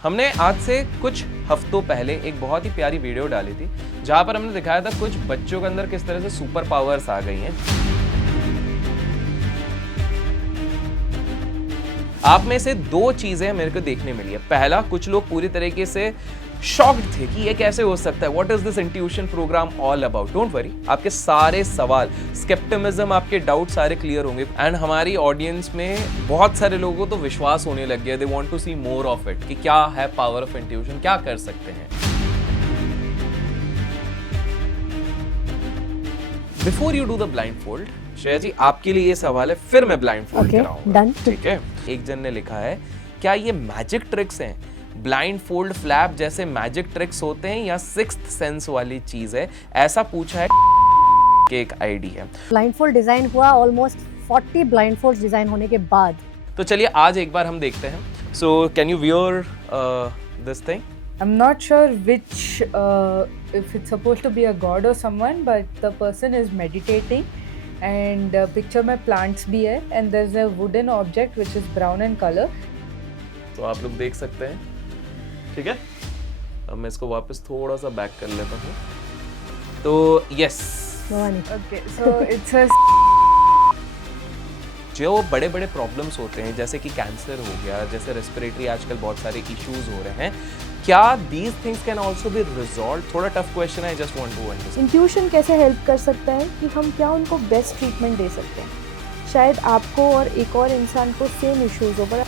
हमने आज से कुछ हफ्तों पहले एक बहुत ही प्यारी वीडियो डाली थी जहां पर हमने दिखाया था कुछ बच्चों के अंदर किस तरह से सुपर पावर्स आ गई हैं। आप में से दो चीजें मेरे को देखने मिली है। पहला, कुछ लोग पूरी तरीके से शॉक्ड थे कि ये कैसे हो सकता है, what is this intuition program all about. Don't worry, आपके सारे सवाल, स्केप्टिमिज्म, आपके डाउट सारे क्लियर होंगे। एंड हमारी ऑडियंस में बहुत सारे लोगों को तो विश्वास होने लग गया, they want to see more of it, कि क्या है पावर ऑफ इंट्यूशन, क्या कर सकते हैं। Before you do the blindfold, Shreya ji आपके लिए ये सवाल है, फिर मैं ब्लाइंड फोल्ड कराऊंगा। ठीक है। एक जन ने लिखा है, क्या ये मैजिक ट्रिक्स हैं? ब्लाइंड फोल्ड फ्लैप जैसे मैजिक ट्रिक्स होते हैं या सिक्स्थ सेंस वाली चीज है? ऐसा पूछा है कि एक आईडी है। ब्लाइंड फोल्ड डिजाइन हुआ ऑलमोस्ट 40 ब्लाइंड फोल्ड डिजाइन होने के बाद। तो चलिए आज एक बार हम देखते हैं। So can you wear this thing? I'm not sure which, if it's supposed to be a god or someone, but the person is meditating and picture में plants भी है and there's a wooden object which is brown in color. तो आप लोग देख सकते हैं, ठीक है। अब मैं इसको वापस थोड़ा सा बैक कर लेता हूँ। तो yes, Okay, so it's a जो बड़े बड़े प्रॉब्लम्स होते हैं जैसे कि कैंसर हो गया, जैसे रेस्पिरेटरी आजकल बहुत सारे इश्यूज हो रहे हैं, क्या these things can also be resolve? थोड़ा टफ क्वेश्चन है, just want to understand. Intuition कैसे हेल्प कर सकता है कि हम क्या उनको बेस्ट ट्रीटमेंट दे सकते हैं। शायद आपको और एक और इंसान को सेम इश्यूज हो, पर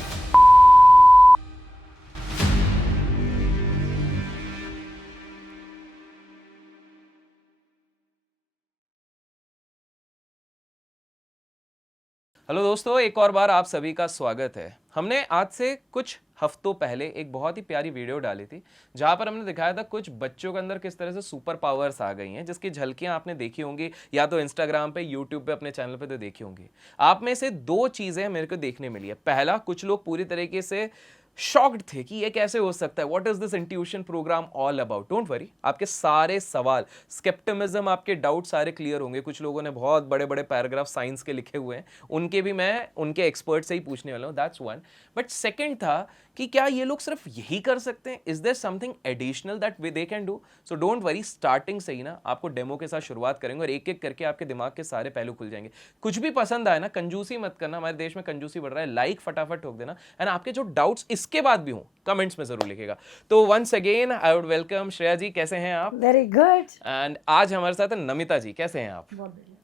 हेलो दोस्तों, एक और बार आप सभी का स्वागत है। हमने आज से कुछ हफ्तों पहले एक बहुत ही प्यारी वीडियो डाली थी जहां पर हमने दिखाया था कुछ बच्चों के अंदर किस तरह से सुपर पावर्स आ गई हैं, जिसकी झलकियां आपने देखी होंगी या तो इंस्टाग्राम पे, यूट्यूब पे, अपने चैनल पे तो देखी होंगी। आप में से दो चीजें मेरे को देखने मिली है। पहला, कुछ लोग पूरी तरीके से शॉक्ड थे कि ये कैसे हो सकता है, what is this intuition program all about. Don't worry, आपके सारे सवाल, स्केप्टिमिज्म, आपके डाउट सारे क्लियर होंगे। कुछ लोगों ने बहुत बड़े बड़े पैराग्राफ साइंस के लिखे हुए हैं, उनके भी मैं उनके एक्सपर्ट से ही पूछने वाला हूँ। That's one. बट सेकंड था कि क्या ये लोग सिर्फ यही कर सकते हैं? Is there something additional that they can do? So don't worry, starting से ही ना आपको डेमो के साथ शुरुआत करेंगे और एक एक करके आपके दिमाग के सारे पहलू खुल जाएंगे। कुछ भी पसंद आए ना, कंजूसी मत करना, हमारे देश में कंजूसी बढ़ रहा है, लाइक फटाफट ठोक देना। एंड आपके जो डाउट्स इसके बाद भी हो कमेंट्स में जरूर लिखेगा। तो once again I would welcome Shreya ji, कैसे हैं आप? Very good. एंड आज हमारे साथ है नमिता जी, कैसे हैं आप?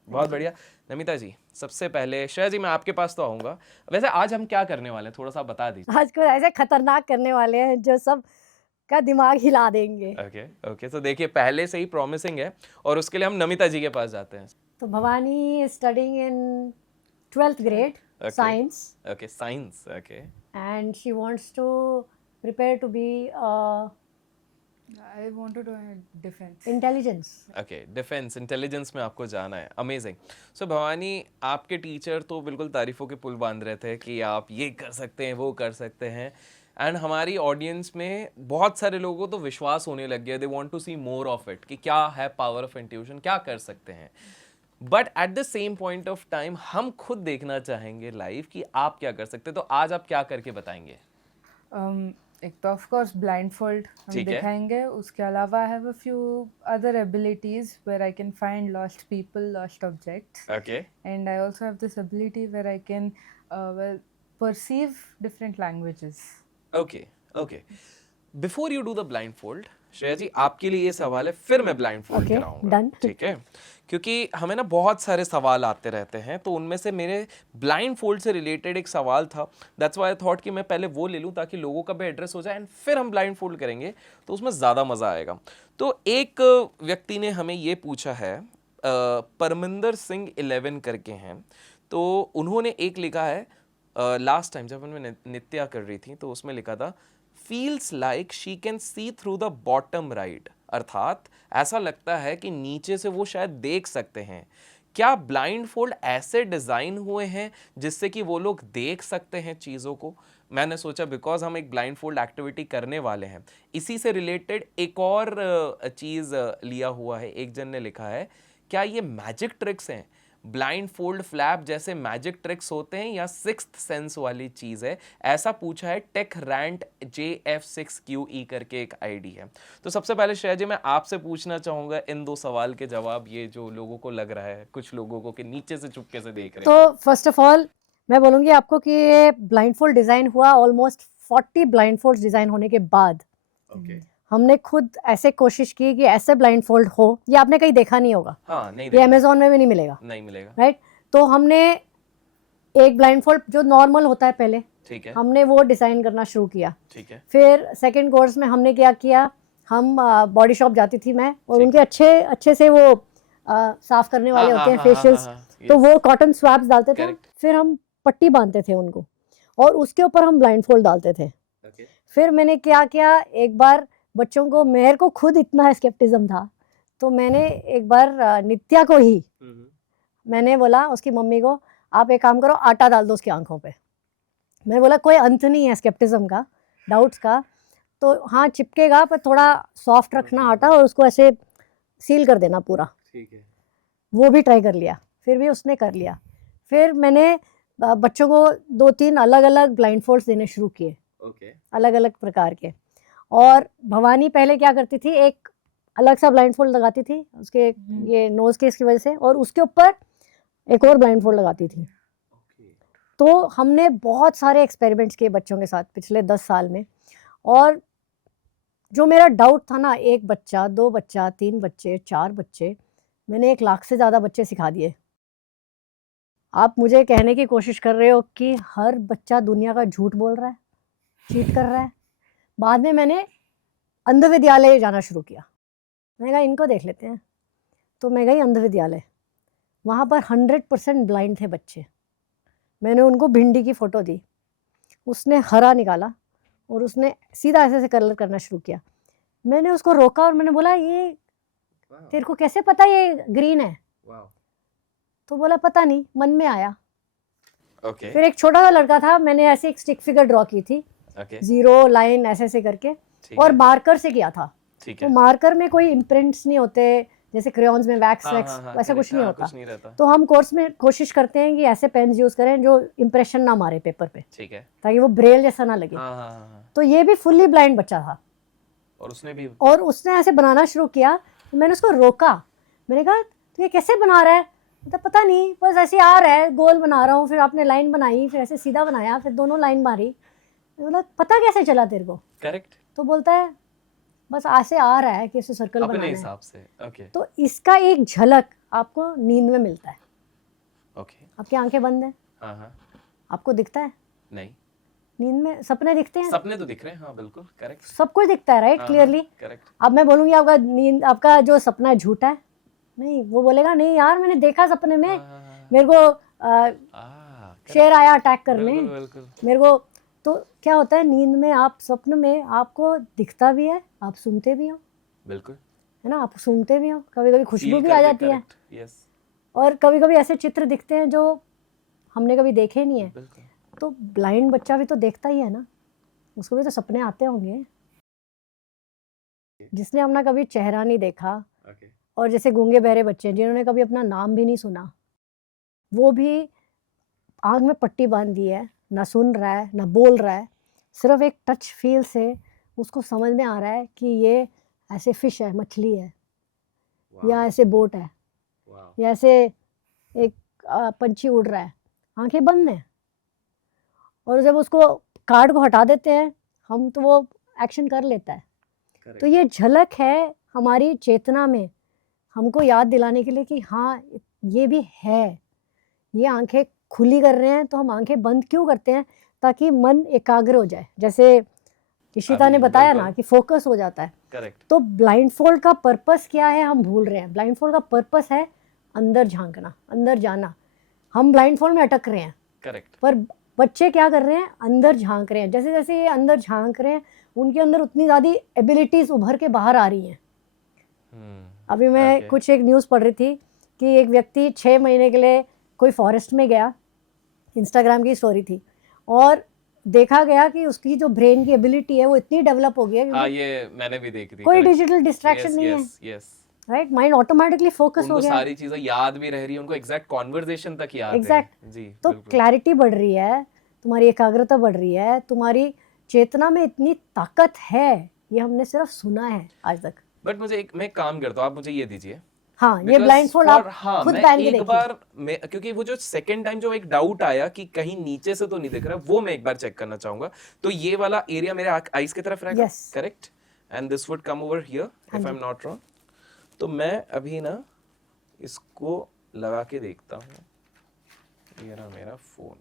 बहुत बढ़िया। नमिता जी, सबसे पहले श्रेया जी मैं आपके पास तो आऊंगा, वैसे आज हम क्या करने वाले हैं थोड़ा सा बता दीजिए। आज को ऐसे खतरनाक करने वाले हैं जो सब का दिमाग हिला देंगे। ओके ओके, तो देखिए पहले से ही प्रॉमिसिंग है और उसके लिए हम नमिता जी के पास जाते हैं। तो Bhavani is studying in 12th grade science. Okay, science, okay. And she wants to prepare to be I want to do a defense. intelligence. Okay, defence intelligence में आपको जाना है। अमेजिंग। सो भवानी, आपके टीचर तो बिल्कुल तारीफों के पुल बांध रहे थे कि आप ये कर सकते हैं, वो कर सकते हैं। एंड हमारी ऑडियंस में बहुत सारे लोगों को तो विश्वास होने लग गया, they want to see more of it, कि क्या है पावर ऑफ इंट्यूशन, क्या कर सकते हैं। But at the same point of time हम खुद देखना चाहेंगे लाइव कि आप क्या कर सकते हैं। तो आज आप क्या करके बताएंगे? एक तो ऑफ कोर्स blindfold हम ठीक है। दिखाएंगे, उसके अलावा I have a few other abilities where I can find lost people, lost objects, okay and I also have this ability where I can perceive different languages. Okay okay. Before you do the blindfold, Shreya ji आपके लिए ये सवाल है, फिर मैं blindfold Okay, कराऊंगा। done. ठीक है, क्योंकि हमें ना बहुत सारे सवाल आते रहते हैं, तो उनमें से मेरे ब्लाइंड फोल्ड से रिलेटेड एक सवाल था। दैट्स व्हाई आई थॉट कि मैं पहले वो ले लूं ताकि लोगों का भी एड्रेस हो जाए एंड फिर हम ब्लाइंड फोल्ड करेंगे तो उसमें ज़्यादा मज़ा आएगा। तो एक व्यक्ति ने हमें ये पूछा है, परमिंदर सिंह 11 करके हैं, तो उन्होंने एक लिखा है, लास्ट टाइम जब मैं नित्या कर रही थी तो उसमें लिखा था, feels like she can see through the bottom right, अर्थात ऐसा लगता है कि नीचे से वो शायद देख सकते हैं। क्या ब्लाइंड फोल्ड ऐसे डिज़ाइन हुए हैं जिससे कि वो लोग देख सकते हैं चीज़ों को? मैंने सोचा बिकॉज हम एक ब्लाइंड फोल्ड एक्टिविटी करने वाले हैं, इसी से रिलेटेड एक और चीज़ लिया हुआ है। एक जन ने लिखा है, क्या ये मैजिक ट्रिक्स हैं? ब्लाइंड फोल्ड फ्लैप जैसे मैजिक ट्रिक्स होते हैं या सिक्स्थ सेंस वाली चीज है? ऐसा पूछा है टेक रैंट JF6QE करके एक आईडी है। तो सबसे पहले श्रेया जी मैं आपसे पूछना चाहूंगा इन दो सवाल के जवाब, ये जो लोगों को लग रहा है, कुछ लोगों को कि नीचे से चुपके से देख रहे हैं। तो फर्स्ट ऑफ ऑल मैं बोलूँगी आपको कि ये ब्लाइंड फोल्ड डिज़ाइन हुआ ऑलमोस्ट 40 ब्लाइंड फोल्ड डिज़ाइन होने के बाद। ओके। हमने खुद ऐसे कोशिश की कि ऐसे ब्लाइंड फोल्ड हो, ये आपने कहीं देखा नहीं होगा, हाँ, नहीं ये अमेजोन में भी नहीं मिलेगा, नहीं मिलेगा। राइट। तो हमने एक ब्लाइंड फोल्ड जो नॉर्मल होता है पहले, ठीक है, हमने वो डिज़ाइन करना शुरू किया। ठीक है, फिर सेकंड कोर्स में हमने क्या किया, हम बॉडी शॉप जाती थी मैं, और ठीक उनके अच्छे से वो साफ करने वाले हाँ, होते हैं हाँ, हाँ, फेशियल्स, हाँ, हाँ, तो yes, वो कॉटन स्वैब्स डालते थे। Correct. फिर हम पट्टी बांधते थे उनको और उसके ऊपर हम ब्लाइंड फोल्ड डालते थे। okay, फिर मैंने क्या किया, एक बार बच्चों को, मेरे को खुद इतना स्केप्टिज्म था, तो मैंने एक बार नित्या को ही मैंने बोला, उसकी मम्मी को, आप एक काम करो, आटा डाल दो उसकी आंखों पे। मैं बोला कोई अंत नहीं है स्केप्टिज्म का, डाउट्स का, तो हाँ चिपकेगा पर थोड़ा सॉफ्ट रखना आटा और उसको ऐसे सील कर देना पूरा। ठीक है, वो भी ट्राई कर लिया, फिर भी उसने कर लिया। फिर मैंने बच्चों को 2-3 अलग अलग ब्लाइंड फोल्ड्स देने शुरू किए, ओके, अलग अलग प्रकार के। और भवानी पहले क्या करती थी, एक अलग सा ब्लाइंड फोल्ड लगाती थी उसके ये नोज केस की वजह से, और उसके ऊपर एक और ब्लाइंड फोल्ड लगाती थी। तो हमने बहुत सारे एक्सपेरिमेंट्स किए बच्चों के साथ पिछले 10 साल में, और जो मेरा डाउट था ना, 1 बच्चा, 2 बच्चा, 3 बच्चे, 4 बच्चे, मैंने 1 लाख से ज़्यादा बच्चे सिखा दिए। आप मुझे कहने की कोशिश कर रहे हो कि हर बच्चा दुनिया का झूठ बोल रहा है, चीट कर रहा है। बाद में मैंने अंध विद्यालय जाना शुरू किया, मैंने कहा इनको देख लेते हैं। तो मैं गई अंध विद्यालय, वहाँ पर 100% ब्लाइंड थे बच्चे। मैंने उनको भिंडी की फ़ोटो दी, उसने हरा निकाला और उसने सीधा ऐसे ऐसे कलर करना शुरू किया। मैंने उसको रोका और मैंने बोला, ये तेरे को कैसे पता ये ग्रीन है? तो बोला पता नहीं, मन में आया। ओके, फिर एक छोटा सा लड़का था, मैंने ऐसे एक स्टिक फिगर ड्रॉ की थी, ओके, 0 लाइन ऐसे ऐसे करके, ठीक और है, मार्कर से किया था। ठीक तो है, मार्कर में कोई इम्प्रिंट्स नहीं होते, जैसे क्रेयॉन्स में वैक्स हाँ, वैक्स हाँ, हाँ, वैसा correct, कुछ नहीं हाँ, होता। कुछ नहीं रहता, तो हम कोर्स में कोशिश करते हैं कि ऐसे पेन्स यूज़ करें जो इम्प्रेशन ना मारे पेपर पे, ठीक है, ताकि वो ब्रेल जैसा ना लगे। हाँ, हाँ, हाँ, हाँ, तो ये भी फुल्ली ब्लाइंड बच्चा था, और उसने भी, और उसने ऐसे बनाना शुरू किया। तो मैंने उसको रोका, मैंने कहा तो ये कैसे बना रहा है? तो पता नहीं, बस ऐसे आ रहा है, गोल बना रहा हूँ। फिर आपने लाइन बनाई, फिर ऐसे सीधा बनाया, फिर दोनों लाइन मारी। बोला पता कैसे चला तेरे को? करेक्ट, तो बोलता है बस ऐसे आ रहा है कि ऐसे सर्कल अपने बनाना है। हिसाब से, ओके, तो इसका एक झलक आपको नींद में मिलता है। ओके, आपकी आंखें बंद हैं, हाँ, हाँ, आपको दिखता है नहीं, नींद में, सपने दिखते हैं, सपने तो दिख रहे हैं, हाँ, बिल्कुल, करेक्ट, सब कुछ दिखता है, राइट, क्लियरली। करेक्ट, अब मैं बोलूँगी आपका नींद, आपका जो सपना है झूठा है, नहीं, वो बोलेगा नहीं यार मैंने देखा सपने में, मेरे को शेर आया अटैक करने, बिल्कुल, बिल्कुल, मेरे को। तो क्या होता है, नींद में आप, स्वप्न में आपको दिखता भी है, आप सुनते भी हो, बिल्कुल, है ना, आप सूंघते भी हो, कभी कभी खुशबू भी आ जाती है, यस, और कभी कभी ऐसे चित्र दिखते हैं जो हमने कभी देखे नहीं है। बिल्कुल, तो ब्लाइंड बच्चा भी तो देखता ही है ना, उसको भी तो सपने आते होंगे, जिसने अपना कभी चेहरा नहीं देखा। ओके, और जैसे गूंगे बहरे बच्चे जिन्होंने कभी अपना नाम भी नहीं सुना, वो भी आँख में पट्टी बांध दी है, ना सुन रहा है ना बोल रहा है, सिर्फ एक टच फील से उसको समझ में आ रहा है कि ये ऐसे फिश है, मछली है, या ऐसे बोट है, या ऐसे एक पंछी उड़ रहा है, आंखें बंद हैं। और जब उसको कार्ड को हटा देते हैं हम, तो वो एक्शन कर लेता है। तो ये झलक है हमारी चेतना में, हमको याद दिलाने के लिए कि हाँ ये भी है। ये आंखें खुली कर रहे हैं तो हम आंखें बंद क्यों करते हैं? ताकि मन एकाग्र हो जाए, जैसे इशिता ने बताया ना कि फोकस हो जाता है। करेक्ट, तो ब्लाइंड फोल्ड का पर्पस क्या है हम भूल रहे हैं। ब्लाइंड फोल्ड का पर्पस है अंदर झांकना, अंदर जाना। हम ब्लाइंड फोल्ड में अटक रहे हैं, करेक्ट, पर बच्चे क्या कर रहे हैं, अंदर झांक रहे हैं। जैसे जैसे ये अंदर झांक रहे हैं, उनके अंदर उतनी ज़्यादा एबिलिटीज़ उभर के बाहर आ रही हैं। अभी मैं कुछ एक न्यूज़ पढ़ रही थी कि एक व्यक्ति 6 महीने के लिए कोई फॉरेस्ट में गया, इंस्टाग्राम की स्टोरी थी, और देखा गया कि उसकी जो ब्रेन की एबिलिटी है वो इतनी डेवलप हो गई है हाँ, ये मैंने भी देखी थी, कोई correct, डिजिटल डिस्ट्रैक्शन नहीं है। Yes, right, mind automatically focus हो उनको गया, सारी चीजें याद भी रह रही है, उनको एग्जैक्ट कॉन्वर्सेशन तक याद है। एग्जैक्ट। जी तो बिल्कुल। क्लैरिटी बढ़ रही है, तुम्हारी एकाग्रता बढ़ रही है, तुम्हारी चेतना में इतनी ताकत है, ये हमने सिर्फ सुना है आज तक। बट मैं एक काम करता हूँ, आप मुझे ये दीजिए। हाँ, ये Because ब्लाइंडफोल्ड आप हाँ, खुद मैं पहन के एक देखिए। बार क्योंकि वो जो सेकंड टाइम जो एक डाउट आया कि कहीं नीचे से तो नहीं दिख रहा, वो मैं एक बार चेक करना चाहूंगा। तो ये वाला एरिया मेरे आईज की तरफ रहेगा, Yes. Correct? And this would come over here हाँ इफ आई जी। Am not wrong. तो मैं अभी ना इसको लगा के देखता हूँ। ये रहा मेरा फोन।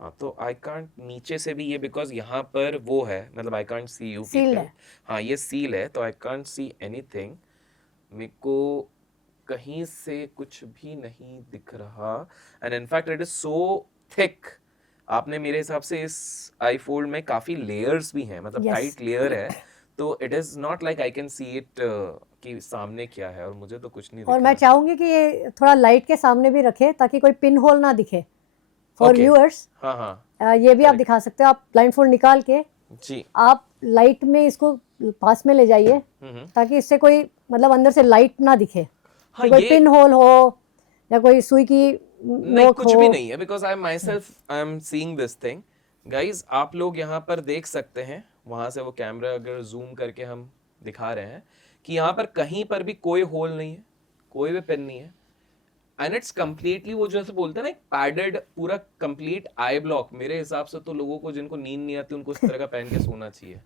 हाँ, तो आई कांट नीचे से भी ये, बिकॉज यहाँ पर वो है, मतलब I can't see you Sealed people. है। हाँ, ये सील है, तो आई कांट सी एनीथिंग। मेरे को कहीं से कुछ भी नहीं दिख रहा, and in fact it is so thick. आपने मेरे हिसाब से इस आई फोल्ड में काफी लेयर्स भी हैं, मतलब Yes. टाइट लेयर है, तो it is not like I can see it कि सामने क्या है, और मुझे तो कुछ नहीं दिख और मैं रहा। चाहूंगी कि ये थोड़ा लाइट के सामने भी रखे ताकि कोई पिन होल ना दिखे फॉर Okay. व्यूअर्स। हाँ हाँ ये भी आप Correct. दिखा सकते हो, आप ब्लाइंडफोल्ड निकाल के जी। आप लाइट में इसको पास में ले जाइए ताकि इससे कोई मतलब अंदर से लाइट ना दिखे, हाँ, कि कोई ये पिन होल हो या कोई सुई की नहीं, नोक कुछ हो। भी नहीं है, because I am seeing this thing. Guys, आप लोग यहाँ पर देख सकते हैं, वहां से वो कैमरा अगर जूम करके हम दिखा रहे हैं कि यहाँ पर कहीं पर भी कोई होल नहीं है, कोई भी पिन नहीं है, एंड इट्स कंप्लीटली वो जैसे बोलते हैं ना, एक पैडेड पूरा कंप्लीट आई ब्लॉक। मेरे हिसाब से तो लोगों को जिनको नींद नहीं आती उनको इस तरह का पहन के सोना चाहिए।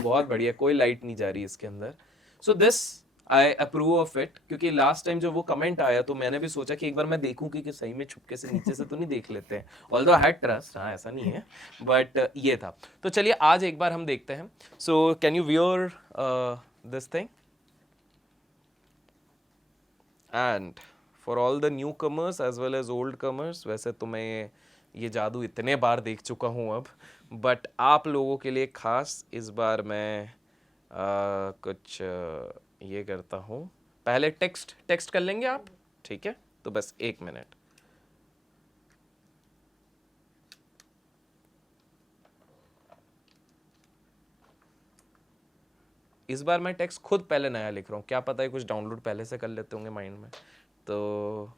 बहुत बढ़िया, कोई लाइट नहीं जा रही इसके अंदर। So this I approve of it, क्योंकि लास्ट टाइम जब वो कमेंट आया तो मैंने भी सोचा कि एक बार मैं देखूं कि सही में छुपके से नीचे से तो नहीं देख लेते हैं। ऑल्दो आई हैड ट्रस्ट, हाँ ऐसा नहीं है, बट ये था। तो चलिए आज एक बार हम देखते हैं। So can you wear this thing, and for all the new comers as well as old comers, वैसे तो मैं ये जादू इतने बार देख चुका हूँ अब, बट आप लोगों के लिए खास इस बार मैं कुछ ये करता हूँ। पहले टेक्स्ट कर लेंगे आप, ठीक है? तो बस 1 मिनट। इस बार मैं टेक्स्ट खुद पहले नया लिख रहा हूँ, क्या पता है कुछ डाउनलोड पहले से कर लेते होंगे माइंड में। तो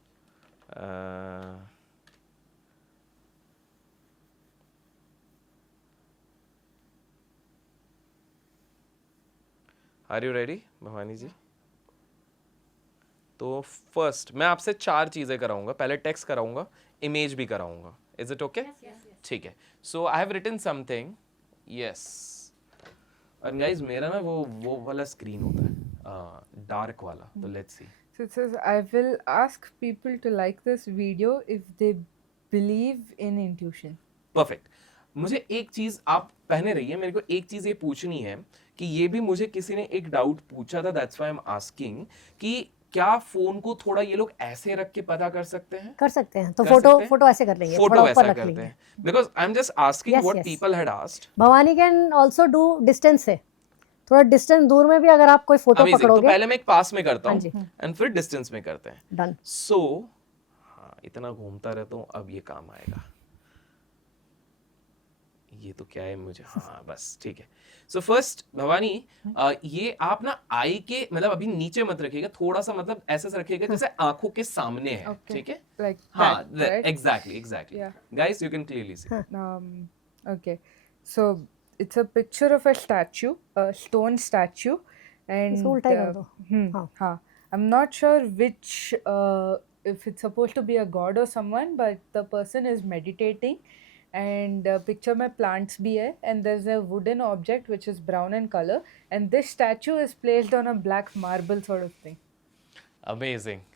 आर यू रेडी भवानी जी? तो फर्स्ट मैं आपसे 4 चीजें कराऊंगा, पहले टेक्स्ट कराऊंगा, इमेज भी कराऊंगा। Is it okay? ठीक है। So I have written something, yes. और गाइस मेरा ना वो वाला स्क्रीन होता है डार्क वाला, तो let's see. So it says, I will ask people to like this video if they believe in intuition. Perfect. मुझे एक चीज आप पहने रहिए, मेरे को एक चीज ये पूछनी है कि ये भी मुझे किसी ने एक डाउट पूछा था, that's why I am asking, कि क्या फोन को थोड़ा ये लोग ऐसे रख के पता कर सकते हैं? कर सकते हैं, तो कर फोटो सकते हैं? फोटो ऐसे कर लेंगे, फोटो थोड़ा ऊपर ऐसा रख करते लेंगे। हैं, because I am just asking Yes, what yes. People had asked. Bhavani can also do distance से, थोड़ा डिस्टेंस दूर में भी अगर आप कोई फोटो अमेजिंग। तो पकड़ोगे। पहले मैं एक पास में करता हाँ हूँ जी। एंड फिर डिस्टेंस में करते हैं। डन। सो हाँ, इतना घूमता रहता हूँ, अब ये काम आएगा। ये तो क्या है मुझे, हाँ बस ठीक है। सो फर्स्ट भवानी, ये आप ना आई के मतलब अभी नीचे मत रखिएगा, थोड़ा सा मतलब ऐसे से रखिएगा जैसे आंखों के सामने है, Okay. ठीक है? Like हाँ, that, right? exactly. Yeah. Guys, you can clearly see. Okay. So it's a picture of a statue, a stone statue, and इसको उल्टा ही कर दो। हाँ। हाँ. I'm not sure which if it's supposed to be a god or someone, but the person is meditating, and picture में plants भी है, and there's a wooden object which is brown in color, and this statue is placed on a black marble sort of thing. Amazing.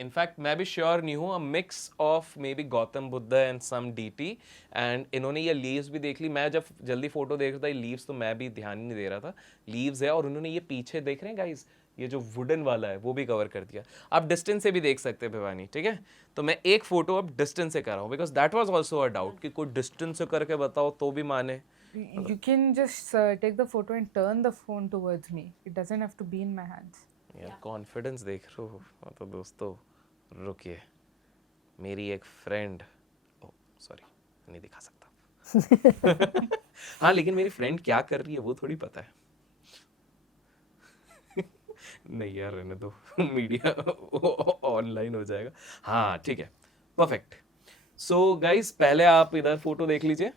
In fact मैं भी sure नहीं हूँ, a mix of maybe Gautam Buddha and some deity, and इन्होंने ये leaves भी देख ली। मैं जब जल्दी फोटो देख रहा था, ये लीव्स तो मैं भी ध्यान नहीं दे रहा था, लीव्स है, और उन्होंने ये पीछे देख रहे हैं गाइस, ये जो वुडन वाला है वो भी कवर कर दिया। आप डिस्टेंस से भी देख सकते हैं भिवानी, ठीक है? तो मैं एक फोटो अब डिस्टेंस से कर रहा हूँ, because that was also a doubt कि कोई डिस्टेंस से करके बताओ तो भी माने। You can just take the photo and turn the phone towards me. It doesn't have to be in my hands. यार कॉन्फिडेंस देख रहे हो तो दोस्तों, रुकिए, मेरी एक फ्रेंड, ओ सॉरी नहीं दिखा सकता हाँ, लेकिन मेरी फ्रेंड क्या कर रही है वो थोड़ी पता है। नहीं यार रहने दो मीडिया ऑनलाइन हो जाएगा। हाँ ठीक है, परफेक्ट। सो गाइस पहले आप इधर फोटो देख लीजिए,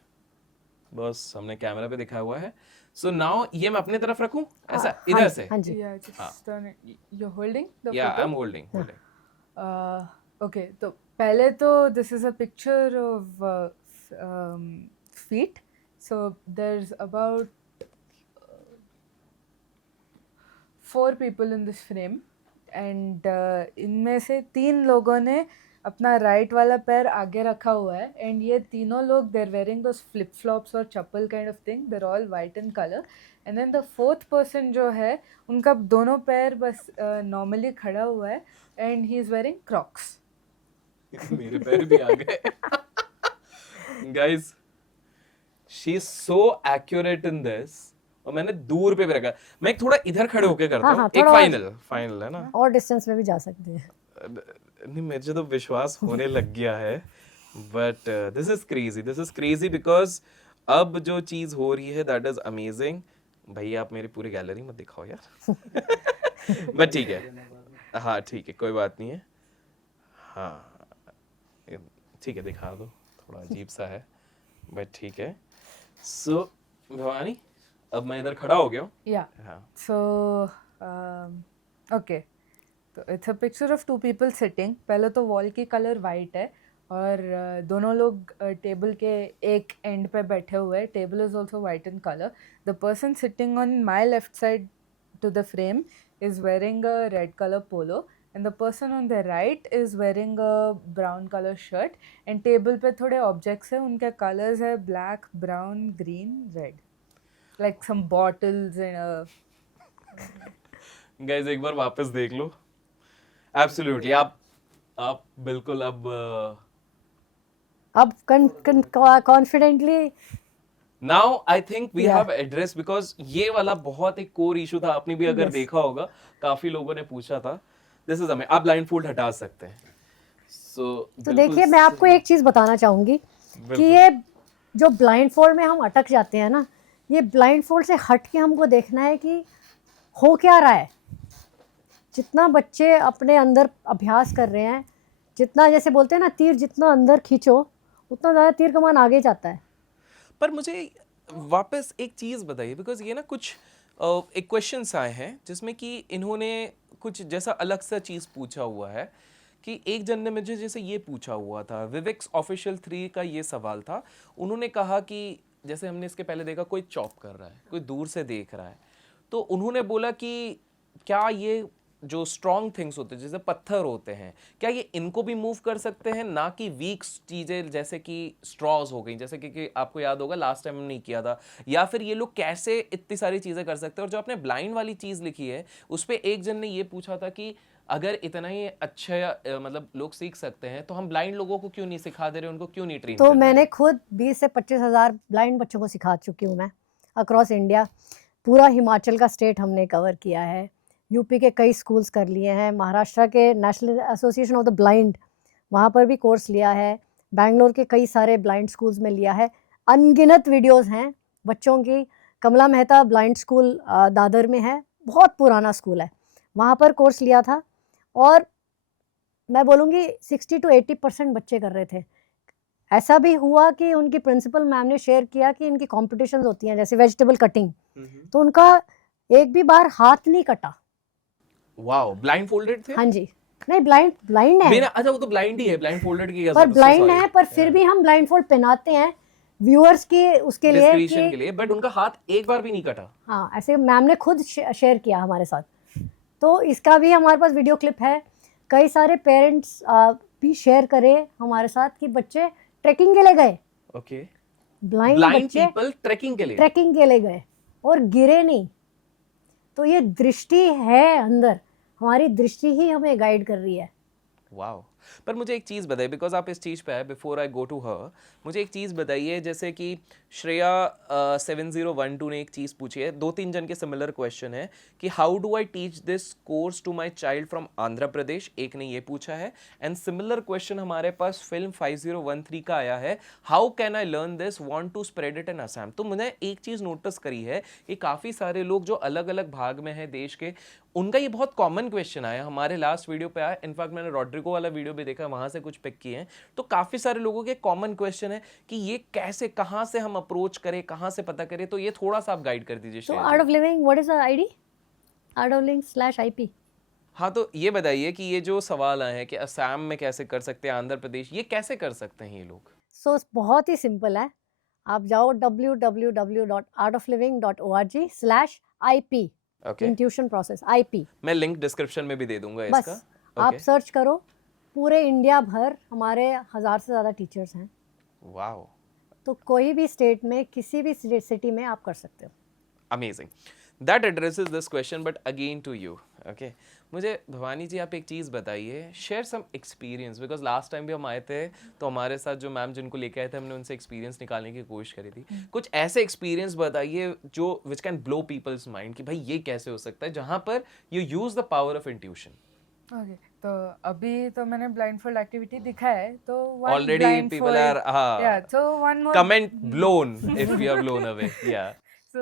बस हमने कैमरा पे दिखाया हुआ है। सो नाउ ये मैं अपने तरफ रखूं ऐसा हाँ इधर जी, से? हाँ जी। Yeah, just turn it. You're holding the या I am photo? Holding. Okay, तो पहले तो this is a picture of feet. So there's about 4 people in this frame, and इनमें से 3 लोगों ने अपना राइट वाला पैर आगे रखा हुआ है, एंड ये तीनों लोग they're wearing those flip flops और चप्पल kind of thing. They're all white in color. And then the fourth person जो है उनका दोनों पैर बस नॉर्मली खड़ा हुआ है, and he is wearing Crocs. मेरे पैर भी आ गए। Guys she is so accurate in this, और मैंने दूर पे भी रखा। मैं एक थोड़ा इधर खड़े होके करता हाँ, हूँ, हाँ, एक थोड़ा फाइनल है ना। और डिस्टेंस में भी जा सकते हैं। नहीं मुझे तो विश्वास होने लग गया है, but this is crazy because अब जो चीज हो रही है दैट इज अमेजिंग। भाई आप मेरी पूरी गैलरी मत दिखाओ यार। बट ठीक है, हाँ ठीक है, कोई बात नहीं है। हाँ ठीक है, दिखा दो, थोड़ा अजीब सा है बट ठीक है। सो भवानी अब मैं इधर खड़ा हो गया हूँ। Yeah. हाँ So, okay. तो it's a picture of 2 people sitting. पहले तो वॉल की कलर वाइट है, और दोनों लोग टेबल के एक एंड पे बैठे हुए हैं। Table is also white in colour. The person sitting on my left side to the frame is wearing a red color polo, and the person on the right is wearing a brown color shirt, and table पे थोड़े objects हैं, उनके colors है black, brown, green, red, like some bottles and a guys एक बार वापस देख लो। एब्सोल्युटली आप बिल्कुल अब confidently now I think we Yeah. Have address, because ये वाला बहुत एक कोर इशू था, आपने भी अगर Yes. देखा होगा काफी लोगों ने पूछा था। दिस इज हमें आप ब्लाइंड फोल्ड हटा सकते हैं। सो तो देखिए मैं आपको एक चीज़ बताना चाहूँगी कि ये जो ब्लाइंड फोल्ड में हम अटक जाते हैं ना, ये ब्लाइंड फोल्ड से हट के हमको देखना है कि हो क्या रहा है। जितना बच्चे अपने अंदर अभ्यास कर रहे हैं, जितना जैसे बोलते हैं ना तीर जितना अंदर खींचो उतना ज़्यादा तीर कमान आगे जाता है। पर मुझे वापस एक चीज़ बताइए, बिकॉज ये ना कुछ एक क्वेश्चंस आए हैं जिसमें कि इन्होंने कुछ जैसा अलग सा चीज़ पूछा हुआ है कि एक जन ने मुझे जैसे ये पूछा हुआ था, विविक्स ऑफिशियल 3 का ये सवाल था। उन्होंने कहा कि जैसे हमने इसके पहले देखा कोई चॉप कर रहा है, कोई दूर से देख रहा है, तो उन्होंने बोला कि क्या ये जो स्ट्रॉन्ग थिंग्स होते हैं जैसे पत्थर होते हैं, क्या ये इनको भी मूव कर सकते हैं, ना कि वीक चीज़ें जैसे कि स्ट्रॉज हो गई, जैसे कि आपको याद होगा लास्ट टाइम हमने किया था, या फिर ये लोग कैसे इतनी सारी चीज़ें कर सकते हैं। और जो आपने ब्लाइंड वाली चीज़ लिखी है उस पर एक जन ने ये पूछा था कि अगर इतना ही अच्छा मतलब लोग सीख सकते हैं तो हम ब्लाइंड लोगों को क्यों नहीं सिखा दे रहे, उनको क्यों नहीं ट्रेन तो कर रहे? मैंने खुद 20 से 25 हज़ार ब्लाइंड बच्चों को सिखा चुकी हूँ मैं अक्रॉस इंडिया। पूरा हिमाचल का स्टेट हमने कवर किया है, यूपी के कई स्कूल्स कर लिए हैं, महाराष्ट्र के national association of the blind वहाँ पर भी कोर्स लिया है, बैंगलोर के कई सारे ब्लाइंड स्कूल्स में लिया है। अनगिनत वीडियोस हैं बच्चों की। कमला मेहता ब्लाइंड स्कूल दादर में है, बहुत पुराना स्कूल है, वहाँ पर कोर्स लिया था। और मैं बोलूँगी 60 to 80% बच्चे कर रहे थे। ऐसा भी हुआ कि उनकी प्रिंसिपल मैम ने शेयर किया कि इनकी कॉम्पिटिशन्स होती हैं जैसे वेजिटेबल कटिंग, तो उनका एक भी बार हाथ नहीं कटा। वाओ, ब्लाइंड फोल्डेड थे? हाँ जी, नहीं ब्लाइंड है मेरा अच्छा वो तो ब्लाइंड ही है, ब्लाइंड फोल्डेड की क्या पर जरूरत ब्लाइंड sorry. है, पर फिर भी हम ब्लाइंड फोल्ड पहनाते हैं व्यूअर्स के उसके लिए डिस्क्रिप्शन के कि लिए, बट उनका हाथ एक बार भी नहीं कटा। हाँ, ऐसे मैम ने खुद शेयर किया हमारे साथ, तो इसका भी हमारे पास वीडियो क्लिप है। कई सारे पेरेंट्स भी शेयर करे हमारे साथ कि बच्चे ट्रैकिंग के लिए गए, ओके, ब्लाइंड ब्लाइंड बच्चे पीपल ट्रैकिंग के लिए गए और गिरे नहीं। तो ये दृष्टि है अंदर, हमारी दृष्टि ही हमें गाइड कर रही है। वाओ, पर मुझे एक चीज़ बताइए, बिकॉज आप इस चीज़ पे है, before I go to her, मुझे एक चीज़ बताइए, जैसे कि श्रेया 7012 ने एक चीज़ पूछी है, 2-3 जन के सिमिलर क्वेश्चन है कि how do I teach this course to my child from Andhra Pradesh, एक ने ये पूछा है। एंड सिमिलर क्वेश्चन हमारे पास फिल्म 5013 का आया है, how can I learn this, want to spread it in Assam. तो मैंने एक चीज़ नोटिस करी है कि काफ़ी सारे लोग जो अलग अलग भाग में हैं देश के, उनका ये बहुत कॉमन क्वेश्चन आया, हमारे लास्ट वीडियो पे आया, इनफैक्ट मैंने रॉड्रिगो वाला वीडियो भी देखा, वहां से कुछ पिक किए हैं। तो काफ़ी सारे लोगों के कॉमन क्वेश्चन है कि ये कैसे, कहाँ से हम अप्रोच करें, कहाँ से पता करें, तो ये थोड़ा सा आप गाइड कर दीजिए। So Art of Living, what is the ID? Art of Living/IP. हाँ, तो ये बताइए कि ये जो सवाल आए हैं कि असम में कैसे कर सकते हैं, आंध्र प्रदेश, ये कैसे कर सकते हैं ये लोग? So बहुत ही सिंपल है, आप जाओ www.artofliving.org/IP, okay, intuition process IP। मैं लिंक डिस्क्रिप्शन में भी दे दूंगा बस इसका। आप ओके, सर्च करो, पूरे इंडिया भर हमारे 1000 से ज़्यादा टीचर्स हैं, वाओ, तो कोई भी स्टेट में, किसी भी सिटी में आप कर सकते हो। Amazing. That addresses this question, but again to you. Okay, मुझे भवानी जी आप एक चीज़ बताइए, share some experience, because last time भी हम आए थे तो हमारे साथ जो मैम जिनको लेके आए थे, हमने उनसे एक्सपीरियंस निकालने की कोशिश करी थी। कुछ ऐसे एक्सपीरियंस बताइए जो which can blow people's mind कि भाई ये कैसे हो सकता है, जहाँ पर you use the power of intuition. Okay, तो अभी तो मैंने ब्लाइंडफोल्ड एक्टिविटी दिखा है, तो already people are so one more comment blown if you are blown away, या so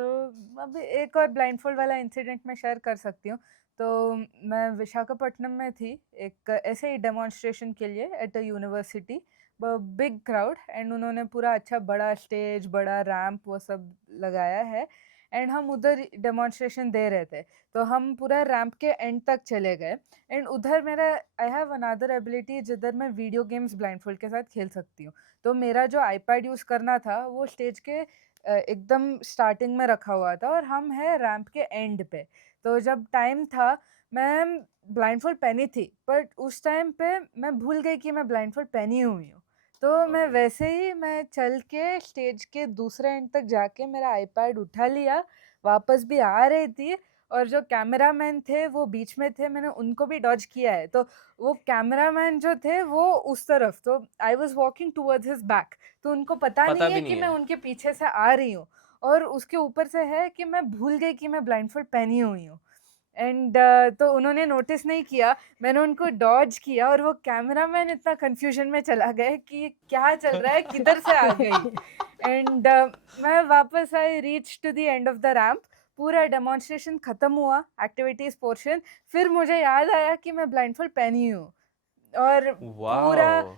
अभी एक और ब्लाइंडफोल्ड वाला इंसिडेंट मैं शेयर कर सकती हूँ। तो मैं विशाखापट्टनम में थी एक ऐसे ही डेमोन्स्ट्रेशन के लिए at a university, big crowd, and उन्होंने पूरा अच्छा बड़ा स्टेज, बड़ा रैंप वो सब लगाया है, एंड हम उधर डेमोन्स्ट्रेशन दे रहे थे। तो हम पूरा रैंप के एंड तक चले गए, एंड उधर मेरा आई हैव अनदर एबिलिटी जिधर मैं वीडियो गेम्स ब्लाइंडफोल्ड के साथ खेल सकती हूँ। तो मेरा जो आईपैड यूज़ करना था वो स्टेज के एकदम स्टार्टिंग में रखा हुआ था, और हम है रैंप के एंड पे। तो जब टाइम था, मैं ब्लाइंडफोल्ड पहनी थी, बट उस टाइम पे मैं भूल गई कि मैं ब्लाइंडफोल्ड पहनी हुई हूँ। तो मैं वैसे ही मैं चल के स्टेज के दूसरे एंड तक जाके मेरा आईपैड उठा लिया, वापस भी आ रही थी, और जो कैमरामैन थे वो बीच में थे, मैंने उनको भी डॉज किया है। तो वो कैमरामैन जो थे वो उस तरफ, तो I was walking towards his back, तो उनको पता पता नहीं भी है नहीं कि है। मैं उनके पीछे से आ रही हूँ, और उसके ऊपर से है कि मैं भूल गई कि मैं ब्लाइंडफोल्ड पहनी हुई हूँ, एंड तो उन्होंने नोटिस नहीं किया, मैंने उनको डॉज किया, और वो कैमरामैन इतना कंफ्यूजन में चला गया कि क्या चल रहा है, किधर से आ गई। एंड मैं वापस आई, reach to the end of the ramp, पूरा डेमोन्स्ट्रेशन ख़त्म हुआ, एक्टिविटीज़ पोर्शन, फिर मुझे याद आया कि मैं ब्लाइंडफोल्ड पहनी हूँ, और पूरा wow,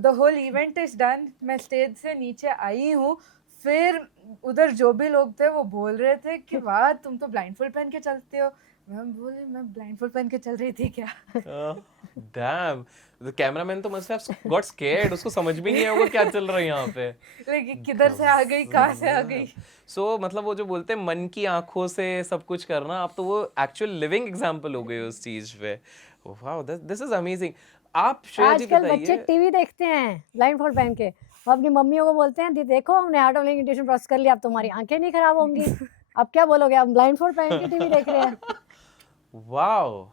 the whole event is done, मैं स्टेज से नीचे आई हूँ, फिर उधर जो भी लोग थे वो बोल रहे थे कि वाह तुम तो ब्लाइंडफोल्ड पहन के चलते हो। मैं बोली मैं ब्लाइंडफोल्ड पहन के चल रही थी क्या? डैम, द कैमरामैन तो मस्ट हैव गॉट स्कैर्ड, उसको समझ भी नहीं होगा क्या चल रहा है यहाँ पे। लेकिन किधर से आ गई, कहाँ से आ गई? सो मतलब वो जो बोलते हैं मन की आंखों से सब कुछ करना, आप तो वो एक्चुअल लिविंग एग्जांपल हो गए उस चीज पे। Wow, this is amazing. आप श्रेया जी आजकल बच्चे बताइए। टीवी देखते हैं ब्लाइंडफोल्ड पहन के, वो अपनी मम्मियों को बोलते हैं, दी देखो हमने art of living intuition process कर लिया, अब तुम्हारी आंखें नहीं खराब होंगी। अब क्या बोलोगे, हम ब्लाइंडफोल्ड पहन के टीवी देख रहे हैं। वाओ,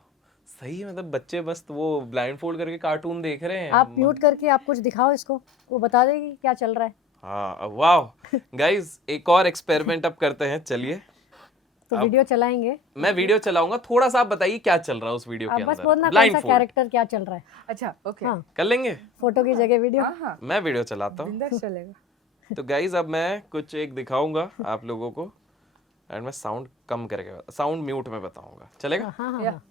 सही, मतलब बच्चे बस वो ब्लाइंडफोल्ड करके कार्टून देख रहे हैं। आप म्यूट करके आप कुछ दिखाओ इसको, वो बता देगी क्या चल रहा है। हाँ, वाओ गाइस, एक और एक्सपेरिमेंट अब करते हैं, चलिए। तो वीडियो चलाएंगे, मैं वीडियो चलाऊंगा, थोड़ा सा आप बताइए क्या चल रहा है उस वीडियो आप के बस अंदर। बोलना कौन सा ब्लाइंडफोल्ड कैरेक्टर क्या चल रहा है। अच्छा, ओके, हाँ, कर लेंगे, फोटो की जगह वीडियो। हाँ हाँ, मैं वीडियो चलाता हूँ। बिंदास चलेगा। तो गाइज अब मैं कुछ एक दिखाऊंगा आप लोगों को, एंड मैं साउंड कम करके, साउंड म्यूट में बताऊंगा, चलेगा? हाँ हाँ या हाँ।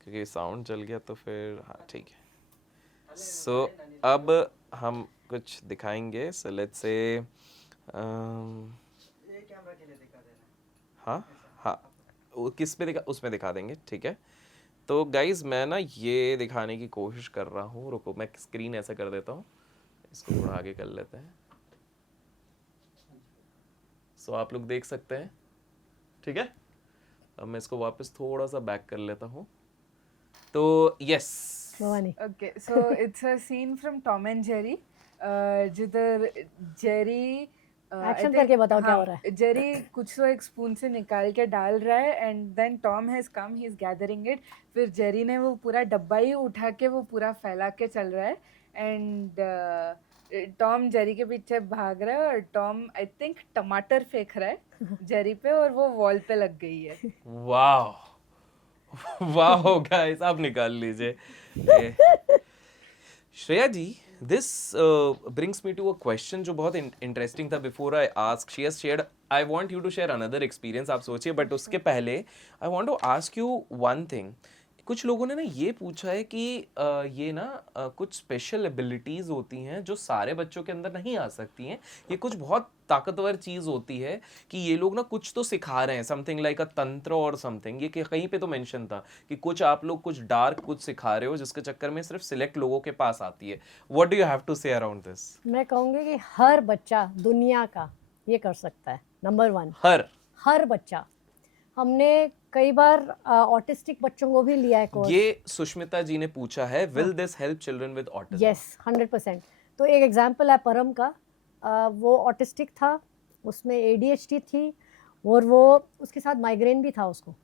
क्योंकि साउंड चल गया तो फिर हाँ ठीक है। सो अब हम कुछ दिखाएंगे, सो लेट्स से हाँ हाँ, वो किस पे दिखा, उसमें दिखा देंगे, ठीक है। तो गाइज मैं ना ये दिखाने की कोशिश कर रहा हूँ, रुको मैं स्क्रीन ऐसा कर देता हूँ, इसको थोड़ा आगे कर लेते हैं। सो आप लोग देख सकते हैं, ठीक है। अब मैं इसको वापस थोड़ा सा बैक कर लेता हूँ। तो yes, Bhavani, okay, so it's a scene from Tom and Jerry, जिधर जेरी एक्शन करके बताओ क्या हो रहा है। जेरी कुछ तो एक स्पून से निकाल के डाल रहा है and then Tom has come, he is gathering it. फिर जेरी ने वो पूरा डब्बा ही उठा के वो पूरा फैला के चल रहा है एंड टॉम जेरी के पीछे भाग रहा है और टॉम आई थिंक टमाटर फेंक रहा है जेरी पे और वो वॉल पे लग गई है। वाह वाह गाइस, आप निकाल लीजिए। श्रेया जी, this brings me to a question जो बहुत interesting था। Before I ask, she has shared, I want you to share another experience, आप सोचिए, but उसके पहले I want to ask you one thing। कुछ लोगों ने ना ये पूछा है कि ये ना कुछ स्पेशल एबिलिटीज़ होती हैं जो सारे बच्चों के अंदर नहीं आ सकती हैं, ये कुछ बहुत ताकतवर चीज़ होती है कि ये लोग ना कुछ तो सिखा रहे हैं, समथिंग लाइक अ तंत्र और समथिंग। ये कहीं पे तो मेंशन था कि कुछ आप लोग कुछ डार्क कुछ सिखा रहे हो जिसके चक्कर में सिर्फ सिलेक्ट लोगों के पास आती है। What do you have to say around this? मैं कहूँगी कि हर बच्चा दुनिया का ये कर सकता है। नंबर 1, हर बच्चा। हमने कई बार ऑटिस्टिक बच्चों को भी लिया है कोर्स। ये सुष्मिता जी ने पूछा है, will this help children with autism? Yes, 100%। तो एक एग्जांपल है परम का। वो ऑटिस्टिक था, उसमें ADHD थी और वो उसके साथ माइग्रेन भी था, उसको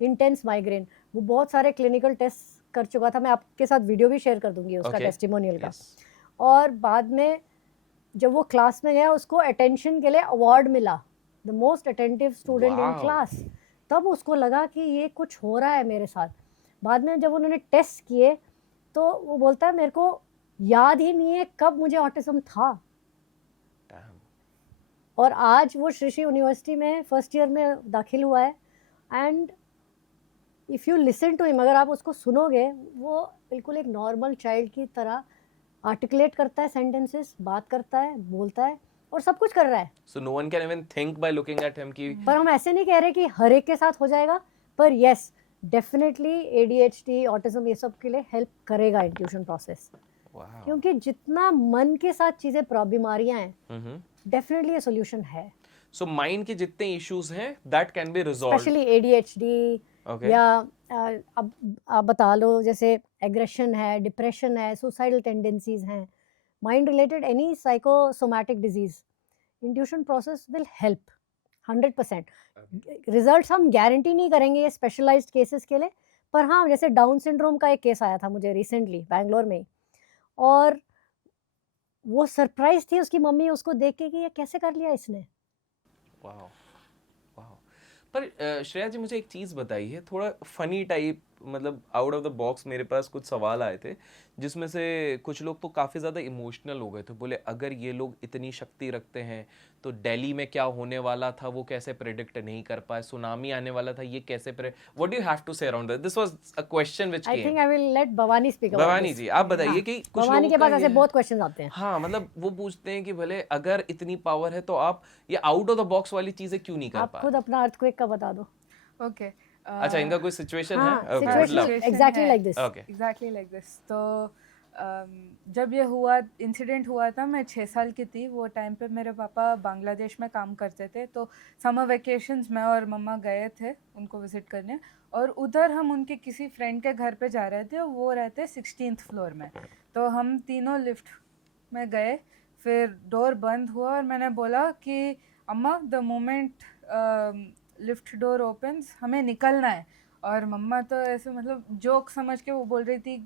इंटेंस माइग्रेन। वो बहुत सारे क्लिनिकल टेस्ट कर चुका था, मैं आपके साथ वीडियो भी शेयर कर दूंगी उसका टेस्टिमोनियल का। और बाद में जब वो क्लास में गया, उसको अटेंशन के लिए अवार्ड मिला, the most attentive student in class. तब उसको लगा कि ये कुछ हो रहा है मेरे साथ। बाद में जब उन्होंने टेस्ट किए तो वो बोलता है मेरे को याद ही नहीं है कब मुझे ऑटिज्म था। और आज वो श्री यूनिवर्सिटी में फर्स्ट ईयर में दाखिल हुआ है and if you listen to him, अगर आप उसको सुनोगे, वो बिल्कुल एक नॉर्मल चाइल्ड की तरह आर्टिकुलेट करता है सेंटेंसेस, बात करता है, बोलता है और सब कुछ कर रहा है। So no one can even think by looking at him कि पर हम ऐसे नहीं कह रहे कि हर एक के साथ हो जाएगा, पर यस डेफिनेटली ADHD ऑटिज्म ये सब के लिए हेल्प करेगा इंट्यूशन प्रोसेस। क्योंकि जितना मन के साथ चीजें बीमारियां हैं, डेफिनेटली ये सोल्यूशन है। सो माइंड के जितने इश्यूज हैं that can be resolved, specially ADHD या अब आप बता लो जैसे एग्रेशन है, डिप्रेशन है, सुसाइडल टेंडेंसीज हैं, mind related any psychosomatic disease, intuition process will help 100%। Results हम गारंटी नहीं करेंगे ये स्पेशलाइज्ड केसेस के लिए, पर हाँ जैसे डाउन सिंड्रोम का एक केस आया था मुझे रिसेंटली बैंगलोर में, और वो सरप्राइज थी उसकी मम्मी उसको देख के कि ये कैसे कर लिया इसने। वाह वाह। पर श्रेया जी मुझे एक चीज़ बताइए, थोड़ा फनी टाइप, मतलब आउट ऑफ द बॉक्स मेरे पास कुछ सवाल आए थे जिसमें से कुछ लोग तो काफ़ी ज़्यादा इमोशनल हो गए थे। बोले अगर ये लोग इतनी शक्ति रखते हैं तो दिल्ली में क्या होने वाला था वो कैसे प्रेडिक्ट नहीं कर पाए, सुनामी आने वाला था ये कैसे what do you have to say around this? This was a question which I think I will let Bhavani speak about Bhavani ji आप बताइए कि कुछ भवानी के पास ऐसे बहुत क्वेश्चंस आते हैं। हाँ, मतलब वो पूछते हैं कि भले अगर इतनी पावर है तो आप ये आउट ऑफ द बॉक्स वाली चीजें क्यों नहीं कर आप पा खुद अपना अर्थक्वेक का बता दो। ओके, अच्छा इनका कोई सिचुएशन है? हाँ, Okay, good luck. Situation exactly like this. Okay. Exactly like this. तो जब ये हुआ इंसिडेंट हुआ था, मैं 6 साल की थी। वो टाइम पे मेरे पापा बांग्लादेश में काम करते थे, तो समर वेकेशंस मैं और मम्मा गए थे उनको विज़िट करने, और उधर हम उनके किसी फ्रेंड के घर पे जा रहे थे, वो रहते 16th फ्लोर में। तो हम तीनों लिफ्ट में गए, फिर डोर बंद हुआ और मैंने बोला कि अम्मा the moment lift door opens हमें निकलना है। और मम्मा तो ऐसे मतलब जोक समझ के वो बोल रही थी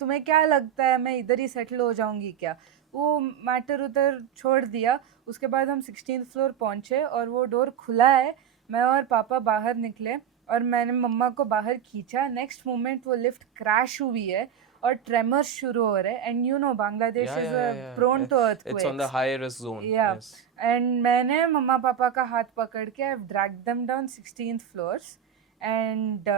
तुम्हें क्या लगता है मैं इधर ही सेटल हो जाऊंगी क्या। वो मैटर उधर छोड़ दिया। उसके बाद हम 16th फ्लोर पहुंचे और वो डोर खुला है, मैं और पापा बाहर निकले और मैंने मम्मा को बाहर खींचा। नेक्स्ट मोमेंट वो लिफ्ट क्रैश हुई है और ट्रेमर्स शुरू हो रहे हैं, and you know Bangladesh is prone to It's on the high risk zone. Yeah. Yes. And मैंने मम्मा पापा का हाथ पकड़ के I drag them down 16th floors and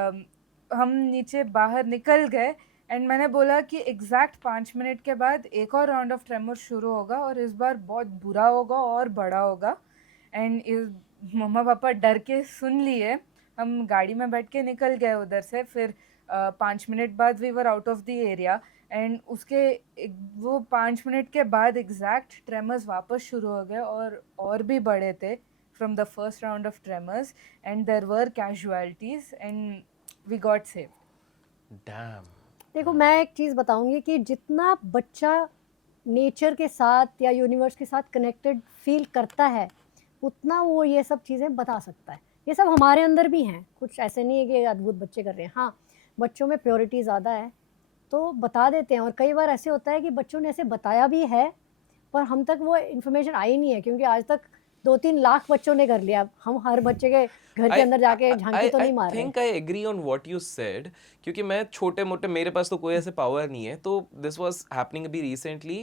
हम नीचे बाहर निकल गए। एंड मैंने बोला कि एग्जैक्ट 5 मिनट के बाद एक और राउंड ऑफ ट्रेमर शुरू होगा और इस बार बहुत बुरा होगा और बड़ा होगा। एंड मम्मा पापा डर के सुन लिए। हम गाड़ी में बैठ के निकल गए उधर से। फिर 5 मिनट बाद we were out of the area and उसके वो 5 मिनट के बाद एग्जैक्ट ट्रेमर्स वापस शुरू हो गए और भी बड़े थे from the first round of tremors and there were casualties and we got saved. Damn. देखो मैं एक चीज़ बताऊंगी कि जितना बच्चा नेचर के साथ या यूनिवर्स के साथ कनेक्टेड फील करता है, उतना वो ये सब चीज़ें बता सकता है। ये सब हमारे अंदर भी हैं, कुछ ऐसे नहीं है कि अद्भुत बच्चे कर रहे हैं। हाँ, बच्चों में प्योरिटी ज़्यादा है तो बता देते हैं, और कई बार ऐसे होता है कि बच्चों ने ऐसे बताया भी है पर हम तक वो इन्फॉर्मेशन आई नहीं है, क्योंकि आज तक 2-3 लाख बच्चों ने कर लिया। हम हर बच्चे के घर के अंदर जाके झांकी तो नहीं मार रहे। I think I agree on what you said, क्योंकि मैं छोटे मोटे, मेरे पास तो कोई ऐसे पावर नहीं है। तो दिस वाज हैपनिंग अभी रिसेंटली,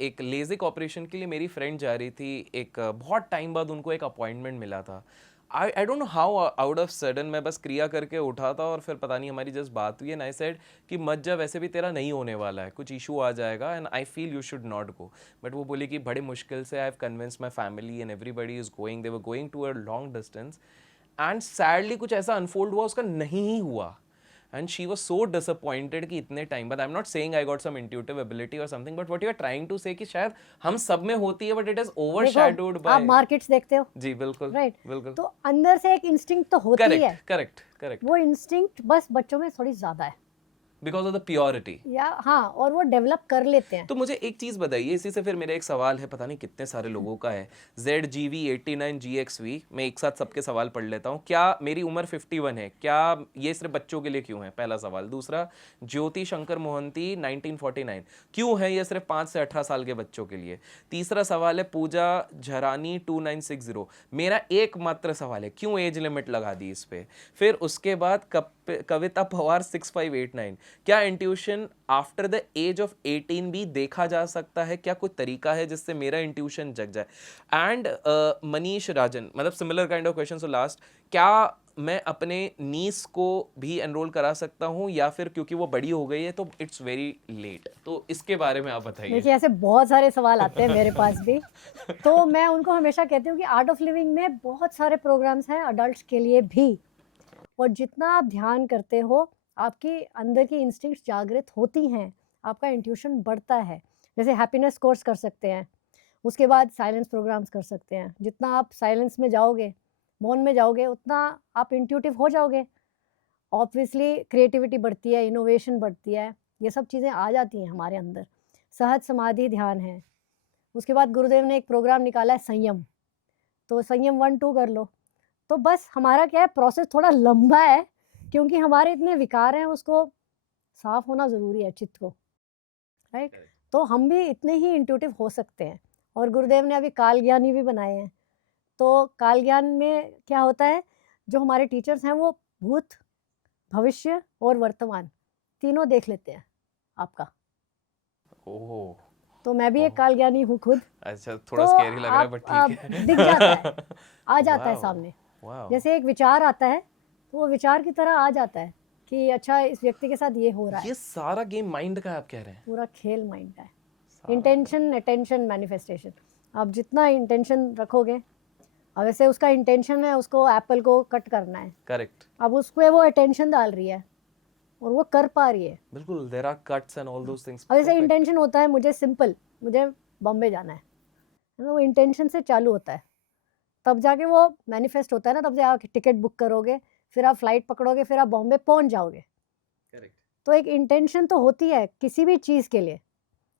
एक लेजिक ऑपरेशन के लिए मेरी फ्रेंड जा रही थी। एक बहुत टाइम बाद उनको एक अपॉइंटमेंट मिला था। I don't know how out of sudden मैं बस क्रिया करके उठा था और फिर पता नहीं हमारी जस्ट बात हुई, एंड आई सेड कि मत जा, वैसे भी तेरा नहीं होने वाला है, कुछ इशू आ जाएगा and I feel you should not go. But वो बोली कि बड़े मुश्किल से I have convinced my family and everybody is going, they were going to a long distance, and sadly कुछ ऐसा अनफोल्ड हुआ, उसका नहीं ही हुआ। And she was so disappointed कि इतने टाइम बाद, I'm not saying I got some intuitive ability or something, but what you are trying to say कि शायद हम सब में होती है, but it is overshadowed by। आप मार्केट्स देखते हो, जी बिल्कुल, राइट, बिल्कुल, तो अंदर से एक इंस्टिंक्ट तो होती है। करेक्ट करेक्ट करेक्ट, वो इंस्टिंक्ट बस बच्चों में थोड़ी ज़्यादा है, बिकॉज ऑफ द प्योरिटी। या हाँ, और वो डेवलप कर लेते हैं। तो मुझे एक चीज़ बताइए, इसी से फिर मेरा एक सवाल है, पता नहीं कितने सारे लोगों का है, ZGV89GXV, मैं एक साथ सबके सवाल पढ़ लेता हूँ। क्या मेरी उम्र 51 है, क्या ये सिर्फ बच्चों के लिए क्यों है, पहला सवाल। दूसरा, ज्योति शंकर मोहंती 1949, क्यों है ये सिर्फ 5 से 18 साल के बच्चों के लिए। तीसरा सवाल है पूजा झरानी 2960, मेरा एकमात्र सवाल है क्यों एज लिमिट लगा दी इस पे। फिर उसके बाद कविता पवार 6589, क्या intuition after the age of 18 भी देखा जा सकता है, क्या कोई तरीका है जिससे मेरा इंट्यूशन जग जाए। एंड मनीष राजन, मतलब similar kind of question. So last, क्या मैं अपने नीस को भी एनरोल करा सकता हूँ, या फिर क्योंकि वो बड़ी हो गई है तो इट्स वेरी लेट। तो इसके बारे में आप बताइए। देखिए, ऐसे बहुत सारे सवाल आते हैं मेरे पास भी, तो मैं उनको हमेशा कहती हूँ कि आर्ट ऑफ लिविंग में बहुत सारे प्रोग्राम्स हैं अडल्ट्स के लिए भी, और जितना आप ध्यान करते हो आपकी अंदर की इंस्टिंक्ट्स जागृत होती हैं, आपका इंट्यूशन बढ़ता है। जैसे हैप्पीनेस कोर्स कर सकते हैं, उसके बाद साइलेंस प्रोग्राम्स कर सकते हैं। जितना आप साइलेंस में जाओगे, मौन में जाओगे, उतना आप इंट्यूटिव हो जाओगे। ऑब्वियसली क्रिएटिविटी बढ़ती है, इनोवेशन बढ़ती है, ये सब चीज़ें आ जाती हैं हमारे अंदर। सहज समाधि ध्यान है। उसके बाद गुरुदेव ने एक प्रोग्राम निकाला है संयम, तो संयम 1-2 कर लो। तो बस हमारा क्या है, प्रोसेस थोड़ा लंबा है, क्योंकि हमारे इतने विकार हैं, उसको साफ होना ज़रूरी है चित्त को, राइट। तो हम भी इतने ही इंट्यूटिव हो सकते हैं। और गुरुदेव ने अभी काल ज्ञानी भी बनाए हैं, तो काल ज्ञान में क्या होता है, जो हमारे टीचर्स हैं वो भूत, भविष्य और वर्तमान तीनों देख लेते हैं आपका। ओह, तो मैं भी एक काल ज्ञानी हूँ खुद। अच्छा, थोड़ा तो स्कैरी लग रहा है, बट ठीक है। दिख जाता है, आ जाता है Wow, सामने। wow. जैसे एक विचार आता है तो वो विचार की तरह आ जाता है कि अच्छा, इस व्यक्ति के साथ ये हो रहा है। ये सारा गेम माइंड का है, आप कह रहे हैं? पूरा खेल माइंड का है। सारा इंटेंशन, अटेंशन, मैनिफेस्टेशन। आप जितना इंटेंशन रखोगे, अब वैसे उसका इंटेंशन है उसको एप्पल को कट करना है, करेक्ट, अब उसको वो अटेंशन डाल रही है और वो कर पा रही है। बिल्कुल, there are cuts and all those things. अब जैसे इंटेंशन होता है मुझे सिंपल, मुझे बॉम्बे जाना है, वो इंटेंशन से चालू होता है, तब जाके वो मैनिफेस्ट होता है ना, तब से आप टिकट बुक करोगे, फिर आप फ्लाइट पकड़ोगे, फिर आप बॉम्बे पहुंच जाओगे। करेक्ट, तो एक इंटेंशन तो होती है किसी भी चीज़ के लिए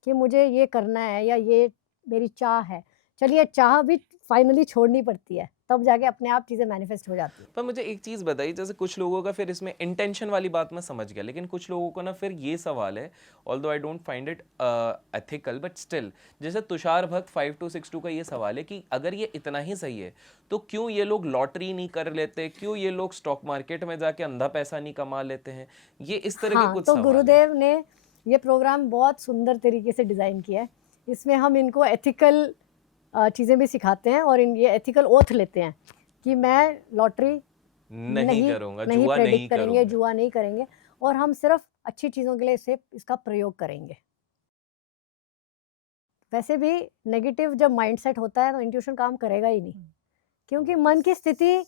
कि मुझे ये करना है या ये मेरी चाह है। चलिए, चाह भी फाइनली छोड़नी पड़ती है, तब जाके अपने आप चीज़ें मैनिफेस्ट हो जाती है। पर मुझे एक चीज़ बताइए, जैसे कुछ लोगों का फिर इसमें इंटेंशन वाली बात मैं समझ गया, लेकिन कुछ लोगों को ना फिर ये सवाल है, although I don't find it ethical but still, जैसे तुषार भक्त 5262 का ये सवाल है कि अगर ये इतना ही सही है तो क्यों ये लोग लॉटरी नहीं कर लेते, क्यों ये लोग स्टॉक मार्केट में जाके अंधा पैसा नहीं कमा लेते हैं, ये इस तरह के कुछ तो सवाल हैं। गुरुदेव ने ये प्रोग्राम बहुत सुंदर तरीके से डिज़ाइन किया है। इसमें हम इनको एथिकल चीज़ें भी सिखाते हैं और ये एथिकल ओथ लेते हैं कि मैं लॉटरी नहीं करूँगा, नहीं जुआ प्रेडिक्ट नहीं करेंगे, करूँगा। जुआ नहीं करेंगे, और हम सिर्फ अच्छी चीज़ों के लिए इसका प्रयोग करेंगे। वैसे भी नेगेटिव जब माइंडसेट होता है तो इंट्यूशन काम करेगा ही नहीं, क्योंकि मन की स्थिति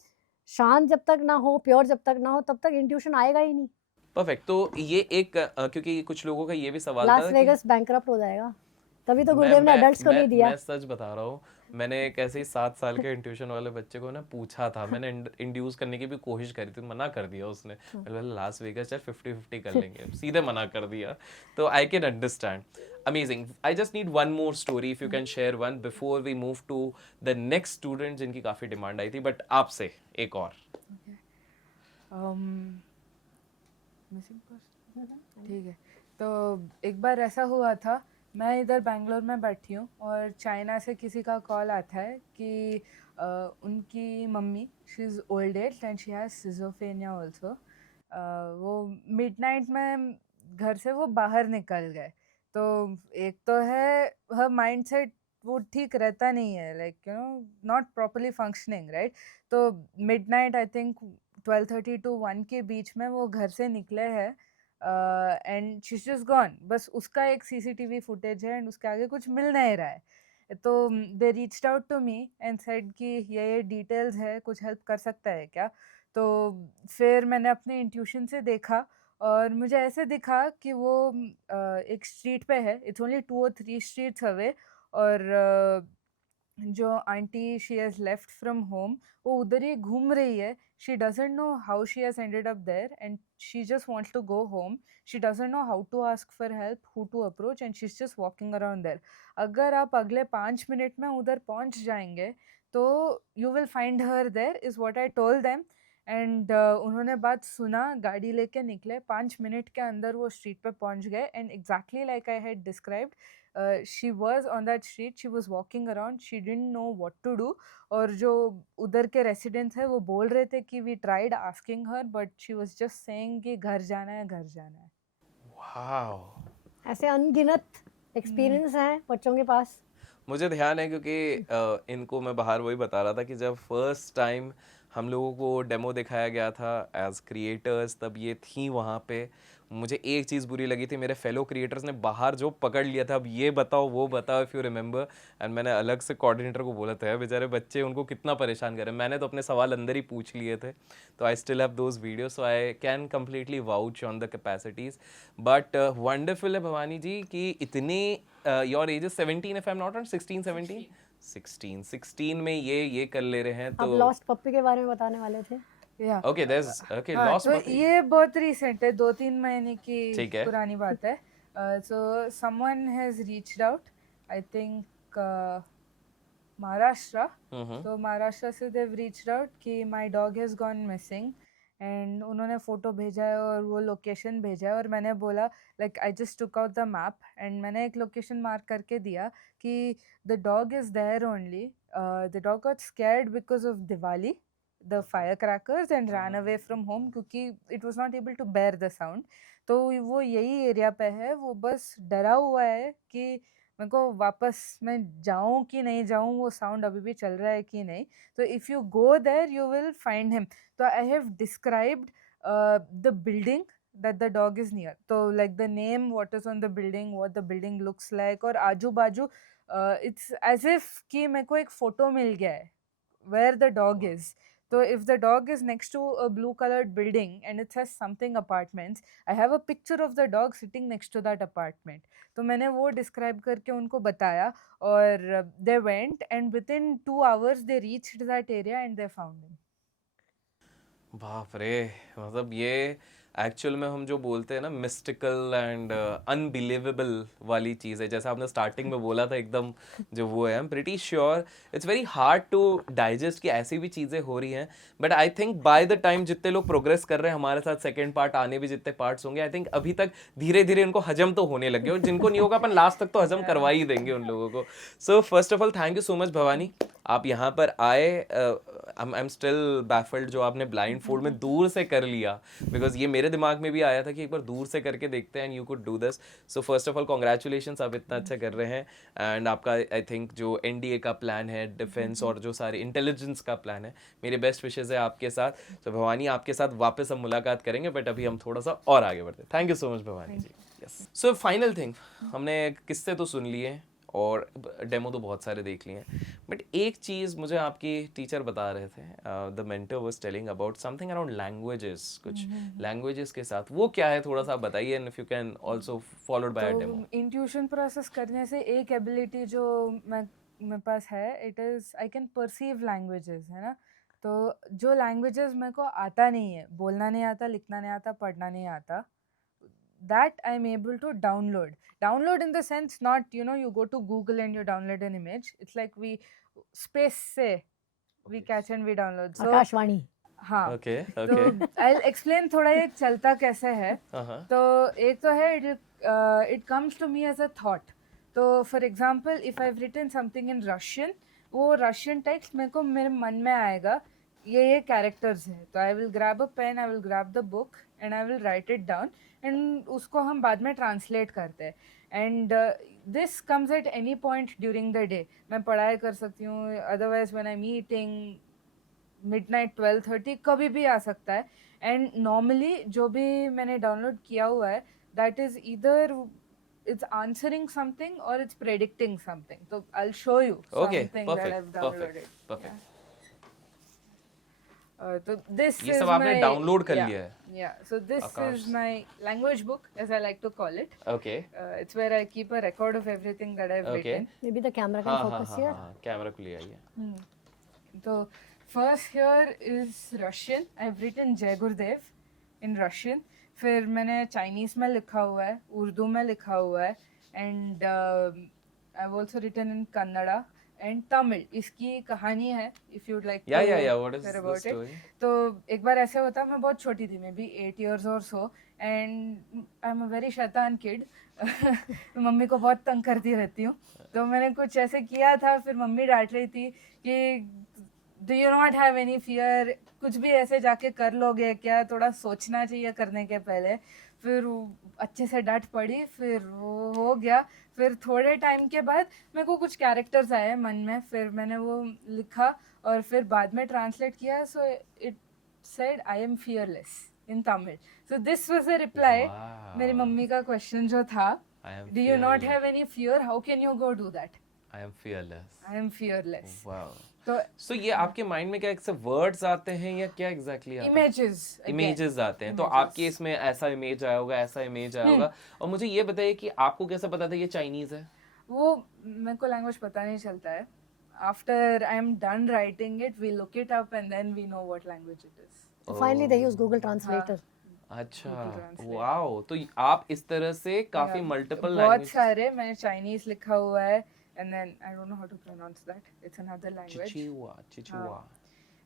शांत जब तक ना हो, प्योर जब तक ना हो, तब तक इंट्यूशन आएगा ही नहीं। परफेक्ट। तो ये एक क्योंकि कुछ लोगों का ये भी सवाल था लास कि वेगस बैंकरप्ट हो जाएगा, तभी तो मैं गुरुदेव ने मैं अडल्ट्स को मैं नहीं दिया। मैं सच बता रहा हूँ, मैंने एक ऐसे ही 7 साल के इंट्यूशन वाले बच्चे को ना पूछा था, मैंने इंड्यूस करने की भी कोशिश करी थी, मना कर दिया उसने। मैंने बोला लास वेगास चल 50-50 कर लेंगे, सीधे मना कर दिया। तो I can understand. Amazing. I just need one more story if you can share one before we move to the next student जिनकी काफ़ी डिमांड आई थी, बट आपसे एक और। मिसिंग पर्सन, ठीक है। तो एक बार ऐसा हुआ था, मैं इधर बैंगलोर में बैठी हूँ और चाइना से किसी का कॉल आता है कि उनकी mummy, she is old age and she has schizophrenia also. वो मिडनाइट में घर से वो बाहर निकल गए। तो एक तो है हर माइंडसेट वो ठीक रहता नहीं है, like you know not properly functioning, right. तो मिडनाइट आई थिंक 12:30 to 1 के बीच में वो घर से निकले हैं and she is just gone. बस उसका एक सीसीटीवी फुटेज है एंड उसके आगे कुछ मिल नहीं रहा है। तो they reached out to me and said कि ये डिटेल्स है, कुछ हेल्प कर सकता है क्या। तो फिर मैंने अपने इंट्यूशन से देखा और मुझे ऐसे दिखा कि वो एक स्ट्रीट पे है, it's only 2 or 3 streets away. और जो aunty she has left from home वो उधर ही घूम रही है। She doesn't know how she has ended up there and she just wants to go home. She doesn't know how to ask for help, who to approach and she is just walking around there. अगर आप अगले 5 minute में उधर पहुंच जाएंगे तो you will find her there, is what I told them. And उन्होंने बात सुना, गाड़ी लेके निकले, 5 मिनट के अंदर वो स्ट्रीट पे पहुंच गए and exactly like I had described she was on that street, she was walking around, she didn't know what to do। और जो उधर के रेसिडेंट्स है वो बोल रहे थे कि we tried asking her but she was just saying कि घर जाना है, घर जाना है। वाओ। ऐसे अनगिनत एक्सपीरियंस हैं बच्चों के पास। मुझे ध्यान है क्योंकि इनको मैं बाहर वही बता रहा था कि जब फर्स्ट टाइम हम लोगों को डेमो दिखाया गया था एज क्रिएटर्स, तब ये थी वहाँ पे। मुझे एक चीज़ बुरी लगी थी, मेरे फेलो क्रिएटर्स ने बाहर जो पकड़ लिया था, अब ये बताओ वो बताओ इफ़ यू रिमेंबर। एंड मैंने अलग से कोऑर्डिनेटर को बोला था बेचारे बच्चे उनको कितना परेशान करें। मैंने तो अपने सवाल अंदर ही पूछ लिए थे। तो I still have those video, so I can completely vouch on the capacities. But wonderful है भवानी जी कि इतने your age is 17 if I am not wrong, 16 में ये कर ले रहे हैं। आप तो लॉस्ट पप्पी के बारे में बताने वाले थे। Yeah. ओके दैट्स ओके हाँ, लॉस्ट तो पपी। ये बहुत रिसेंट है, 2-3 महीने की ठीक है। पुरानी बात है। So someone has reached out, I think Maharashtra. तो महाराष्ट्र से देव रीच्ड आउट कि my dog has gone missing and उन्होंने फ़ोटो भेजा है और वो लोकेशन भेजा है। और मैंने बोला like I just took out the map and मैंने एक लोकेशन मार्क करके दिया कि the dog is there only. The dog got scared because of Diwali, the firecrackers, and ran away from home क्योंकि it was not able to bear the sound। तो वो यही area पे है, वो बस डरा हुआ है कि मेरे को वापस मैं जाऊँ कि नहीं जाऊँ, वो साउंड अभी भी चल रहा है कि नहीं। तो if you go there you will find him. तो I have described the building that the dog is near, so like the name, what is on the building, what the building looks like, और आजू बाजू it's as if कि मेरे को एक photo मिल गया है where the dog is। So if the dog is next to a blue colored building and it says something apartments, I have a picture of the dog sitting next to that apartment। तो मैंने वो describe करके उनको बताया और they went and within 2 hours they reached that area and they found him। बाप रे, मतलब ये एक्चुअल में हम जो बोलते हैं ना मिस्टिकल एंड अनबिलीवेबल वाली चीज़ है, जैसा आपने स्टार्टिंग में बोला था एकदम जो वो है। I am pretty sure it's very hard to digest कि ऐसी भी चीज़ें हो रही हैं। But I think by the time जितने लोग प्रोग्रेस कर रहे हैं हमारे साथ, सेकेंड पार्ट आने भी जितने पार्ट्स होंगे, आई थिंक अभी तक धीरे धीरे उनको हजम तो होने लगे, और जिनको नहीं होगा अपन लास्ट तक तो हजम करवा ही देंगे उन लोगों को। So first of all thank you so much Bhavani, आप यहाँ पर आए। आई एम स्टिल बैफल्ड जो आपने ब्लाइंड फोल्ड में दूर से कर लिया, बिकॉज ये मेरे दिमाग में भी आया था कि एक बार दूर से करके देखते हैं and you could do this. So first of all congratulations, आप इतना अच्छा कर रहे हैं। एंड आपका आई थिंक जो एनडीए का प्लान है, डिफेंस और जो सारे इंटेलिजेंस का प्लान है, मेरे बेस्ट विशेज़ है आपके साथ। तो भवानी आपके साथ वापस हम मुलाकात करेंगे, बट अभी हम थोड़ा सा और आगे बढ़ते हैं। Thank you so much Bhavani ji. Yes, so final thing, हमने किस्से तो सुन लिए और डेमो तो बहुत सारे देख लिए हैं, बट एक चीज़ मुझे आपकी टीचर बता रहे थे, the mentor was telling about something around languages, कुछ लैंग्वेजेस के साथ, वो क्या है थोड़ा सा बताइए, and if you can also followed by a demo. Intuition process करने से एक एबिलिटी जो मैं मेरे पास है, it is I can perceive languages, है ना। तो जो लैंग्वेजेस मेरे को आता नहीं है, बोलना नहीं आता, लिखना नहीं आता, पढ़ना नहीं आता, that I'm able to download in the sense, not you go to Google and you download an image. It's like we space से we catch and we download. So Akashvani. हाँ, ओके तो ओके I'll explain थोड़ा ये चलता कैसे है। हाँ तो एक तो है it comes to me as a thought. तो for example, if I've written something in Russian, वो Russian text मेरे को मेरे मन में आएगा, ये characters है, तो I will grab a pen, I will grab the book and I will write it down and उसको हम बाद में translate करते हैं। And this comes at any point during the day. मैं पढ़ाई कर सकती हूँ, otherwise when I'm eating, midnight 12:30 कभी भी आ सकता है। एंड नॉर्मली जो भी मैंने डाउनलोड किया हुआ है, that is either it's answering something or it's predicting something. So I'll show you okay something that I've perfect downloaded. Perfect So this ये is सब आपने my डाउनलोड कर yeah, लिया है? Yeah. So this Akash. is my language book, as I like to call it. Okay It's where I keep a record of everything that I've Okay. written. Maybe the camera हाँ can हाँ focus हाँ here. हाँ camera को ले आइए। So first here is Russian. I've written Jai Gurudev in Russian. फिर मैंने Chinese में लिखा हुआ है, उर्दू में लिखा हुआ है, and I've also written in Kannada and Tamil. इसकी कहानी है, if you'd like या to what is hear the about it. story? तो एक बार ऐसे होता, मैं बहुत छोटी थी, maybe 8 years or so, and I'm a very शैतान kid. मम्मी को बहुत तंग करती रहती हूँ, तो मैंने कुछ ऐसे किया था, फिर मम्मी डांट रही थी कि do you not have any fear, कुछ भी ऐसे जाके कर लोगे क्या, थोड़ा सोचना चाहिए करने के पहले। फिर वो अच्छे से डांट पड़ी, फिर वो हो गया। फिर थोड़े टाइम के बाद मेरे को कुछ कैरेक्टर्स आए मन में, फिर मैंने वो लिखा और फिर बाद में ट्रांसलेट किया। So it said I am fearless in Tamil. So this was the reply Wow. मेरी मम्मी का क्वेश्चन जो था, I am do you not fearless. Have any fear, how can you go do that, I am fearless. I am fearless. Wow. तो So ये आपके mind में क्या एक से वर्ड्स आते हैं या क्या एग्जैक्टली आता है? इमेजेस इमेजेस आते हैं। तो Images. आपके इसमें ऐसा इमेज आया होगा, ऐसा इमेज आया होगा। और मुझे ये बताइए कि आपको कैसे पता था ये चाइनीज है? वो मेरे को लैंग्वेज पता नहीं चलता है। After I am done writing it, we look it up and then we know what language it is. So finally they use Google Translator. अच्छा, Google Translate. वाओ। तो आप इस तरह से काफी मल्टीपल बहुत लैंग्वेज सारे, मैंने चाइनीज लिखा हुआ है, and then I don't know how to pronounce that, it's another language. चिचुआ।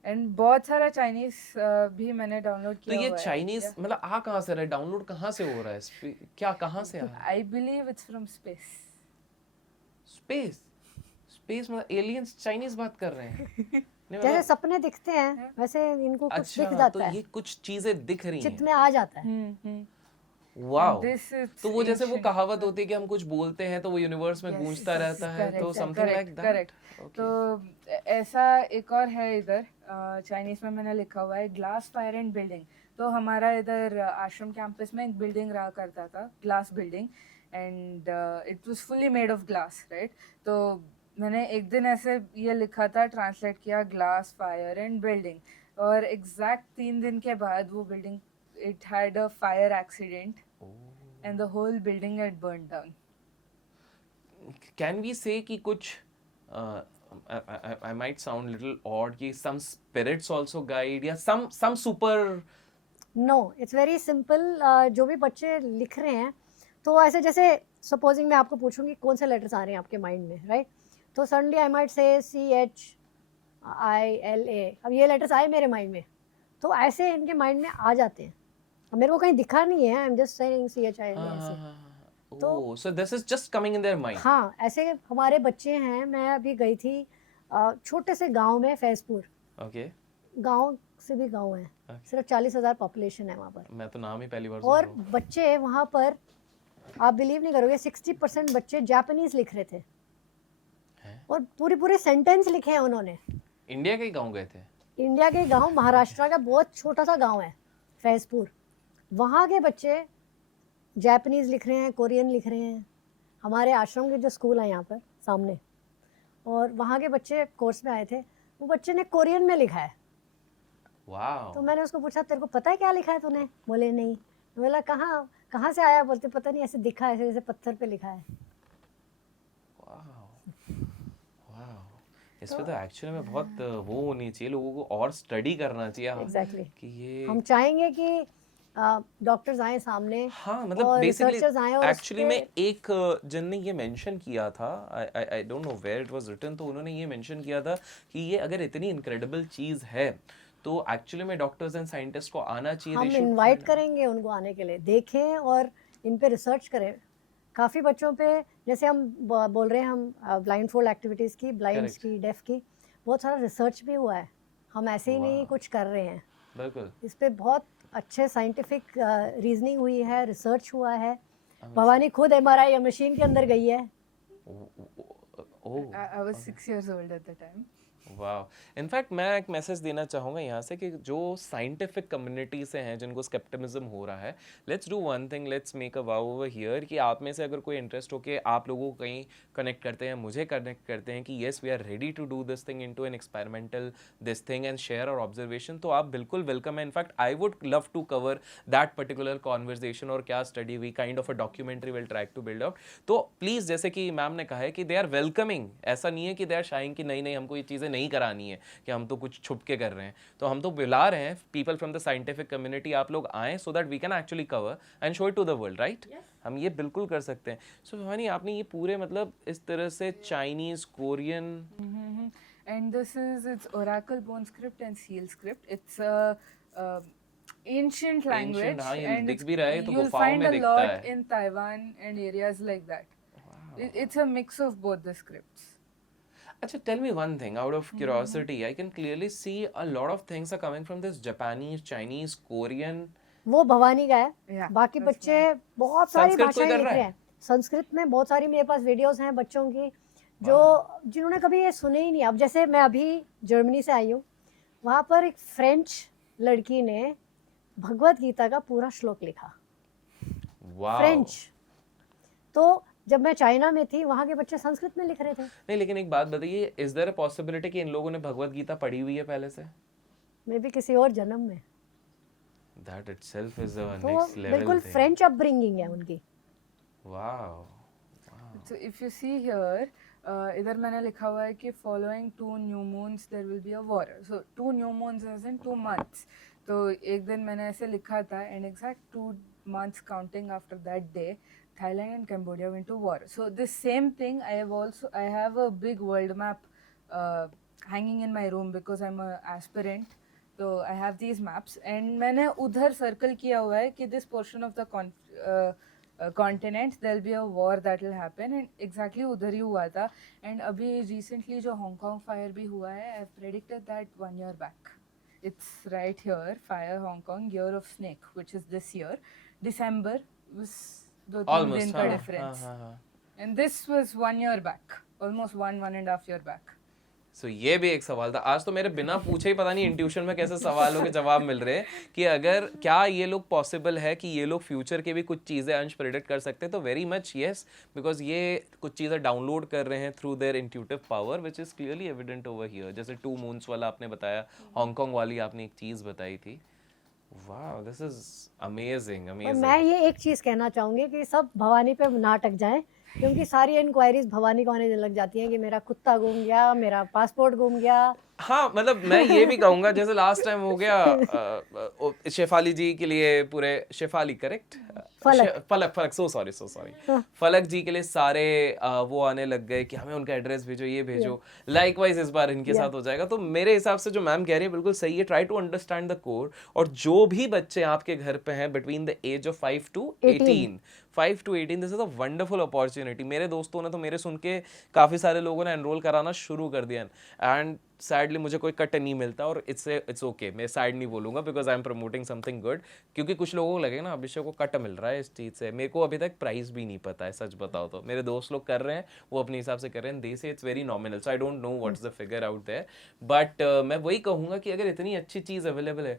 एंड बहुत सारा चाइनीज भी मैंने डाउनलोड तो किया ये हुआ है। चाइनीज मतलब आ कहाँ से रहा है? डाउनलोड कहाँ से हो रहा है? क्या कहाँ से आ रहा है? I believe it's from space. Space? Space मतलब एलियंस चाइनीज बात कर रहे हैं? नहीं, जैसे मतलब सपने दिखते हैं वैसे इनको कुछ दिख अच्छा, जाता तो है, ये कुछ चीजें दिख रही चित्त हैं। में आ जाता है। वाओ। This is तो वो जैसे वो ancient. कहावत होती है कि हम कुछ बोलते हैं तो वो यूनिवर्स में Yes, गूंजता yes, रहता है, तो correct, something like correct, that. correct. तो ऐसा एक और है इधर, चाइनीज में मैंने लिखा हुआ है ग्लास फायर एंड बिल्डिंग। तो हमारा इधर आश्रम कैंपस में एक बिल्डिंग रहा करता था, glass building, and it was fully made of glass, right. तो मैंने एक दिन ऐसे ये लिखा था, ट्रांसलेट किया ग्लास फायर एंड बिल्डिंग, और एग्जैक्ट 3 दिन के बाद वो building, it had a fire accident and the whole building had burned down. Can we say कि कुछ I might sound little odd कि some spirits also guide या some super no, it's very simple. जो भी बच्चे लिख रहे हैं, तो ऐसे जैसे सपोजिंग मैं आपको पूछूंगी कौन से लेटर्स आ रहे हैं आपके माइंड में, राइट? तो suddenly I might say CHILA। अब ये लेटर्स आए मेरे माइंड में, तो ऐसे इनके माइंड में आ जाते हैं। अब मेरे को कहीं दिखा नहीं है, I am just saying CHILA ऐसे। तो so this is just coming in their mind. हाँ, ऐसे हमारे बच्चे हैं। मैं अभी गई थी छोटे से गांव में, फैजपुर Okay. गांव से भी गांव है, सिर्फ 40,000 पॉपुलेशन है वहाँ पर, मैं तो नाम ही पहली बार सुन और रहा हूँ। बच्चे वहाँ पर, आप बिलीव नहीं करोगे, 60% बच्चे जापानीज लिख रहे थे, और पूरे सेंटेंस लिखे हैं उन्होंने। इंडिया के ही गाँव गए थे? इंडिया के गांव, महाराष्ट्र का बहुत छोटा सा गांव है फैजपुर, वहाँ के बच्चे जापानीज लिख रहे हैं, कोरियन लिख रहे हैं। हमारे आश्रम के जो स्कूल है यहाँ पर सामने, और वहाँ के बच्चे कोर्स में आए थे, वो बच्चे ने कोरियन में लिखा है। वाओ। तो मैंने उसको पूछा, तेरे को पता है क्या लिखा है तूने? बोले नहीं। तो बोला कहाँ से आया? बोलते पता नहीं, ऐसे दिखा, ऐसे जैसे पत्थर पे लिखा है। वाओ। वाओ। इस पे तो एक्चुअली में बहुत वो होनी चाहिए, लोगों को और स्टडी करना चाहिए। हाँ, एग्जैक्टली कि ये हम चाहेंगे कि डॉक्टर्स आए सामने हाँ मतलब और बेसिकली रिसर्चर्स आए और एक्चुअली में एक जन ने ये मेंशन किया था, I don't know where it was written, तो उन्होंने ये मेंशन किया था कि ये अगर इतनी इनक्रेडिबल चीज़ है तो एक्चुअली में डॉक्टर्स एंड साइंटिस्ट को आना चाहिए। हम they should invite find out. करेंगे उनको आने के लिए, देखें और इन पे रिसर्च करें। काफ़ी बच्चों पे जैसे हम बोल रहे हैं हम ब्लाइंड फोल्ड एक्टिविटीज़ की, ब्लाइंड्स Correct. की, डेफ की, बहुत सारा रिसर्च भी हुआ है। हम ऐसे ही नहीं Wow. कुछ कर रहे हैं, बिल्कुल। इस पे बहुत अच्छे साइंटिफिक रीजनिंग हुई है, रिसर्च हुआ है। भवानी खुद MRI मशीन के अंदर गई है। ओह I was 6 years old at the time. वाह। इनफैक्ट मैं एक मैसेज देना चाहूँगा यहाँ से कि जो साइंटिफिक कम्युनिटी से हैं जिनको स्केप्टिमिज्म हो रहा है, let's do one thing, let's make a wow over here कि आप में से अगर कोई इंटरेस्ट हो कि आप लोगों को कहीं कनेक्ट करते हैं, मुझे कनेक्ट करते हैं कि yes we are ready to do this thing into an experimental this thing and share our observation, तो आप बिल्कुल वेलकम है। In fact I would love to cover that particular conversation और क्या स्टडी हुई, kind of a documentary will try to build out. तो please, जैसे कि मैम ने कहा है कि दे आर वेलकमिंग, ऐसा नहीं है कि दे आर शाइंग कि नहीं नहीं हमको ये चीज़ें नहीं करानी है, कि हम तो कुछ छुप के कर रहे हैं। तो हम तो बुला रहे हैं people from the scientific community, आप लोग आएँ so that we can actually cover and show it to the world, right? हम ये बिल्कुल कर सकते हैं। सो भवानी, आपने ये पूरे मतलब इस तरह से Chinese, Korean, And this is its oracle bone script and seal script. It's a ancient language, हाँ, ये and दिख भी रहा है, तो you'll गुफाओं find में a दिखता lot है। in Taiwan and areas like that. It's a mix of both the scripts. अच्छा, tell me one thing out of curiosity. I can clearly see a lot of things are coming from this Japanese, Chinese, Korean. वो भवानी का है। Yeah, बाकी that's बच्चे बहुत सारी संस्कृत कोई भाषाएं कर लिख रहा रहे है? हैं। संस्कृत में बहुत सारी मेरे पास वीडियोस हैं बच्चों की जो जिन्होंने कभी ये सुने ही नहीं। अब जैसे मैं अभी जर्मनी से आई हूँ, वहाँ पर एक फ्रेंच लड़की ने भगवत गीता का पूरा श्लोक लिखा, Wow. फ्रेंच। तो जब मैं चाइना में थी, वहाँ के बच्चे संस्कृत में लिख रहे थे। नहीं, लेकिन एक बात बताइए, इज देयर अ पॉसिबिलिटी कि इन लोगों ने भगवत गीता पढ़ी हुई है पहले से? मे बी किसी और जन्म में। That itself is a तो next level बिल्कुल thing. फ्रेंच अपब्रिंगिंग है उनकी। Wow. So if you see here, इधर मैंने लिखा हुआ है कि following 2 new moons there will be a war. So 2 new moons as in 2 months. तो एक दिन मैंने ऐसे लिखा था, and exact 2 months counting after that day, Thailand and Cambodia went to war. So the same thing I have a big world map hanging in my room because I'm a aspirant. So I have these maps, and मैंने उधर circle किया हुआ है कि this portion of the continent there'll be a war that will happen, and exactly उधर ही हुआ था। and अभी recently जो Hong Kong fire भी हुआ है, I've predicted that 1 year back. It's right here, fire Hong Kong, year of snake, which is this year. December was 2-3 Almost. दिन का difference, and this was 1 year back, almost 1.5 year back. सो ये भी एक सवाल था। आज तो मेरे बिना पूछे ही पता नहीं इंट्यूशन में कैसे सवालों के जवाब मिल रहे हैं कि अगर क्या ये लोग पॉसिबल है कि ये लोग फ्यूचर के भी कुछ चीज़ें अंश प्रेडिक्ट कर सकते हैं, तो वेरी मच येस, बिकॉज ये कुछ चीज़ें डाउनलोड कर रहे हैं through their intuitive power which is clearly evident over here. जैसे 2 मून्स वाला आपने बताया, हांगकांग वाली आपने एक चीज़ बताई थी। वाह, दिस इज अमेजिंग और अमेजिंग। मैं ये एक चीज़ कहना चाहूँगी कि सब भवानी पे ना अटक जाएं, क्योंकि सारी इंक्वायरीज भवानी को आने लग जाती हैं कि मेरा कुत्ता गुम गया, मेरा पासपोर्ट गुम गया। हाँ, मतलब मैं ये भी कहूँगा, जैसे लास्ट टाइम हो गया शेफाली जी के लिए पूरे, शेफाली करेक्ट, फलक सो सॉरी फलक जी के लिए सारे वो आने लग गए कि हमें उनका एड्रेस भेजो, ये भेजो। लाइकवाइज इस बार इनके साथ हो जाएगा। तो मेरे हिसाब से जो मैम कह रही है बिल्कुल सही है। Try to understand the core, और जो भी बच्चे आपके घर पे हैं between the age of 5 to 18, this is a wonderful opportunity. मेरे दोस्तों ने तो मेरे सुन के काफ़ी सारे लोगों ने एनरोल कराना शुरू कर दिया, एंड सैडली मुझे कोई कट नहीं मिलता, और इट्स ओके, मैं साइड नहीं बोलूँगा because I am promoting something good. क्योंकि कुछ लोगों को लगे ना अभिषेक को कट मिल रहा है इस चीज़ से, मेरे को अभी तक प्राइस भी नहीं पता है, सच बताओ तो। मेरे दोस्त लोग कर रहे हैं, वो अपने हिसाब से कर रहे हैं, they say it's very nominal, so I don't know what's the figure out there. But मैं वही कहूँगा कि अगर इतनी अच्छी चीज़ अवेलेबल है,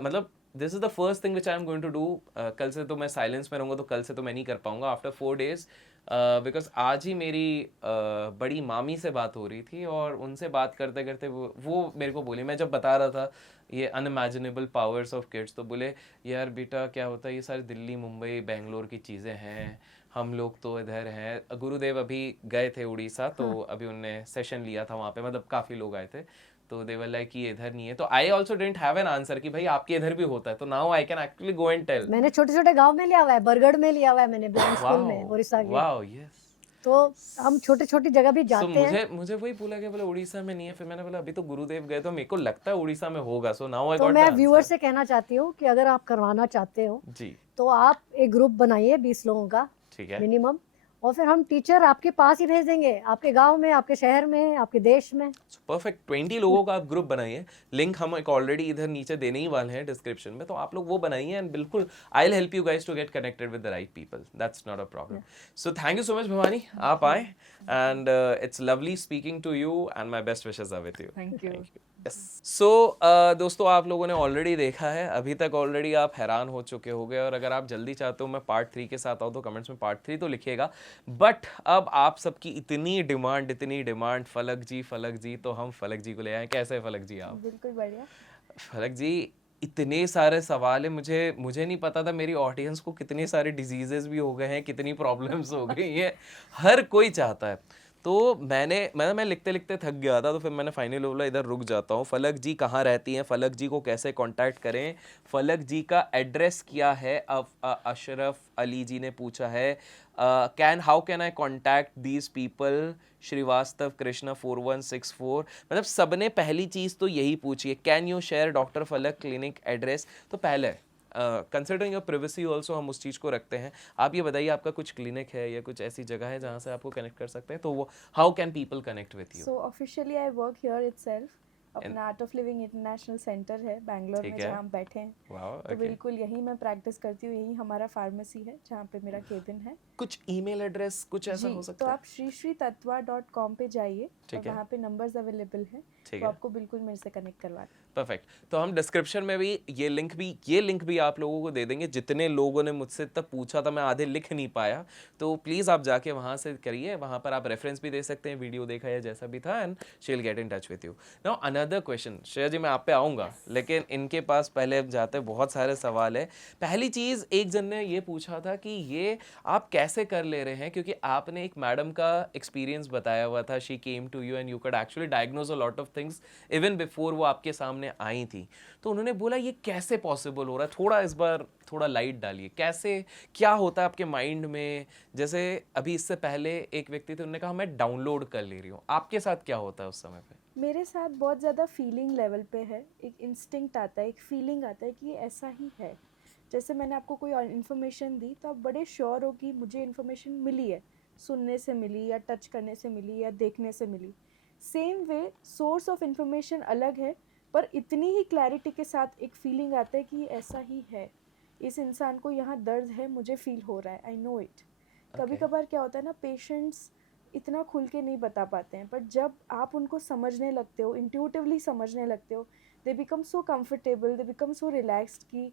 मतलब this is the first thing which I am going to do. कल से तो मैं साइलेंस में रहूँगा, तो कल से तो मैं नहीं कर पाऊंगा। आफ्टर 4 days बिकॉज आज ही मेरी बड़ी मामी से बात हो रही थी और उनसे बात करते करते वो मेरे को बोली, मैं जब बता रहा था ये अनइमेजिनेबल पावर्स ऑफ किड्स, तो बोले यार बेटा क्या होता है, ये सारी दिल्ली मुंबई बेंगलोर की चीज़ें हैं, हम लोग तो इधर हैं। गुरुदेव अभी गए थे उड़ीसा, तो अभी उनने सेशन लिया था वहाँ पे, मतलब काफ़ी लोग आए थे, तो दे वर लाइक कि ये इधर नहीं है। तो I also didn't have an answer कि भाई आपके इधर भी होता है, तो now I can actually go and tell. मैंने छोटे छोटे गांव में लिया हुआ है, बरगढ़ में लिया हुआ है मैंने, ब्लाइंड स्कूल में वाओ उड़ीसा के। Wow yes. तो हम छोटी छोटी जगह भी सो जाते हैं। मुझे वही बोला कि बोला उड़ीसा में नहीं है, फिर मैंने बोला अभी तो गुरुदेव गए, तो मेरे को लगता है उड़ीसा में होगा। सो नाउ आई तो गॉट द मैं व्यूअर आंसर। से कहना चाहती हूँ कि अगर आप करवाना चाहते हो जी तो आप एक ग्रुप बनाइए 20 लोगों का ठीक है। मिनिमम, और फिर हम टीचर आपके पास ही भेज देंगे, आपके गांव में, आपके शहर में, आपके देश में। परफेक्ट। 20 लोगों का आप ग्रुप बनाइए, लिंक हम एक ऑलरेडी इधर नीचे देने ही वाले हैं डिस्क्रिप्शन में, तो आप लोग वो बनाइए एंड बिल्कुल I will help you guys to get connected with the right people, that's not a problem. So thank you so much Bhavani, आप आए and it's lovely speaking to you and my best wishes are with you. Thank you. So दोस्तों आप लोगों ने already देखा है, अभी तक ऑलरेडी आप हैरान हो चुके होंगे, और अगर आप जल्दी चाहते हो मैं पार्ट 3 के साथ आऊँ तो कमेंट्स में पार्ट 3 तो लिखिएगा। बट अब आप सबकी इतनी डिमांड फलक जी, तो हम फलक जी को ले आए। कैसे फलक जी आप? बिल्कुल बढ़िया। फलक जी इतने सारे सवाल है, मुझे नहीं पता था मेरी ऑडियंस को कितने सारे डिजीजेस भी हो गए हैं, कितनी प्रॉब्लम्स हो गई हैं, हर कोई चाहता है। तो मैं लिखते लिखते थक गया था, तो फिर मैंने फाइनली बोला इधर रुक जाता हूँ। फलक जी कहाँ रहती हैं, फलक जी को कैसे कांटेक्ट करें, फलक जी का एड्रेस क्या है? अशरफ अली जी ने पूछा है how can I contact these people, Shrivastava Krishna 4164। मतलब सबने पहली चीज़ तो यही पूछी है, can you share doctor Falak clinic address. तो पहले कंसिडरिंग योर प्रिवेसी ऑल्सो हम उस चीज़ को रखते हैं। आप ये बताइए आपका कुछ क्लिनिक है या कुछ ऐसी जगह है जहाँ से आपको कनेक्ट कर सकते हैं, तो वो how can people connect with you? So officially I work here itself, अपना Art of Living International Centre है बैंगलोर में, ठीक है। जहाँ हम बैठे हैं। वाओ तो बिल्कुल यहीं मैं प्रैक्टिस करती हूँ, यहीं हमारा फार्मेसी है जहाँ पे मेरा केबिन है। कुछ ईमेल एड्रेस कुछ ऐसा जी, हो तो सकता है? आप श्रीश्रीतत्वा.com पे जाइए और ठीक है। वहाँ पे नंबर्स अवेलेबल हैं, ठीक तो है। आपको बिल्कुल मेरे से कनेक्ट करवा दें। परफेक्ट। तो हम डिस्क्रिप्शन में भी ये लिंक भी आप लोगों को दे देंगे। जितने लोगों ने मुझसे तब पूछा था, मैं आधे लिख नहीं पाया, तो प्लीज़ आप जाके वहाँ से करिए, वहाँ पर आप रेफरेंस भी दे सकते हैं, वीडियो देखा या जैसा भी था, and she will get in touch with you. Now another question, Shreya ji मैं आप पे आऊँगा, लेकिन इनके पास पहले जाते बहुत सारे सवाल है। पहली चीज़, एक जन ने ये पूछा था कि ये आप कैसे कर ले रहे हैं, क्योंकि आपने एक मैडम का एक्सपीरियंस बताया हुआ था, she came to you and you could actually diagnose a lot of things even before वो आपके सामने आई थी। तो उन्होंने बोला ये कैसे पॉसिबल हो रहा है, थोड़ा इस बार थोड़ा लाइट डालिए, कैसे क्या होता है आपके माइंड में? जैसे अभी इससे पहले एक व्यक्ति थे, उन्होंने कहा मैं डाउनलोड कर ले रही हूँ, आपके साथ क्या होता है उस समय पे? मेरे साथ बहुत ज़्यादा फीलिंग लेवल पे है, एक इंस्टिंक्ट आता है, एक फीलिंग आता है कि ये ऐसा ही है। जैसे मैंने आपको कोई और इन्फॉर्मेशन दी तो आप बड़े श्योर हो कि मुझे इन्फॉर्मेशन मिली है, सुनने से मिली या टच करने से मिली या देखने से मिली। Same way source of information अलग है, पर इतनी ही क्लैरिटी के साथ एक फीलिंग आता है कि ये ऐसा ही है, इस इंसान को यहाँ दर्द है, मुझे फील हो रहा है, आई नो इट। कभी कभार क्या होता है ना, पेशेंट्स इतना खुल के नहीं बता पाते हैं, बट जब आप उनको समझने लगते हो, इंट्यूटिवली समझने लगते हो, they become so comfortable, they become so relaxed कि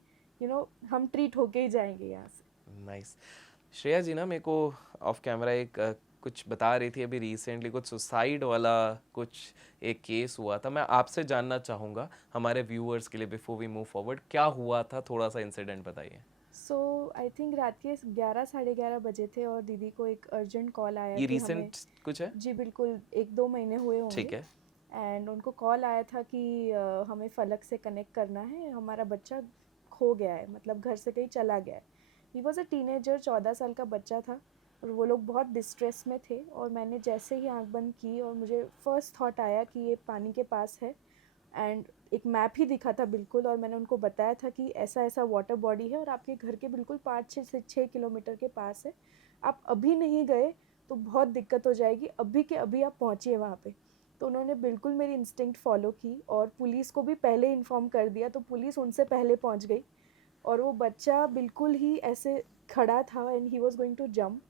हम ट्रीट होके ही जाएंगे यहाँ से। नाइस। श्रेया जी ना मेरे को ऑफ कैमरा एक कुछ बता रही थी अभी रिसेंटली, कुछ सुसाइड वाला कुछ एक केस हुआ था। मैं आपसे जानना चाहूँगा हमारे व्यूअर्स के लिए, बिफोर वी मूव फॉरवर्ड, क्या हुआ था, थोड़ा सा इंसिडेंट बताइए। सो आई थिंक रात के 11 साढ़े 11 बजे थे और दीदी को एक अर्जेंट कॉल आया ये कि हमें, रिसेंट कुछ है? जी बिल्कुल 1-2 महीने हुए होंगे। ठीक है। एंड उनको कॉल आया था कि हमें फलक से कनेक्ट करना है, हमारा बच्चा खो गया है, मतलब घर से कहीं चला गया है। ही वॉज अ टीनेजर, 14 साल का बच्चा था और वो लोग बहुत डिस्ट्रेस में थे। और मैंने जैसे ही आंख बंद की और मुझे फर्स्ट थॉट आया कि ये पानी के पास है, एंड एक मैप ही दिखा था बिल्कुल, और मैंने उनको बताया था कि ऐसा ऐसा वाटर बॉडी है और आपके घर के बिल्कुल 5 से 6 किलोमीटर के पास है, आप अभी नहीं गए तो बहुत दिक्कत हो जाएगी, अभी के अभी आप पहुँचिए वहाँ पे। तो उन्होंने बिल्कुल मेरी इंस्टिंक्ट फॉलो की और पुलिस को भी पहले इन्फॉर्म कर दिया, तो पुलिस उनसे पहले पहुँच गई और वो बच्चा बिल्कुल ही ऐसे खड़ा था and he was going to jump,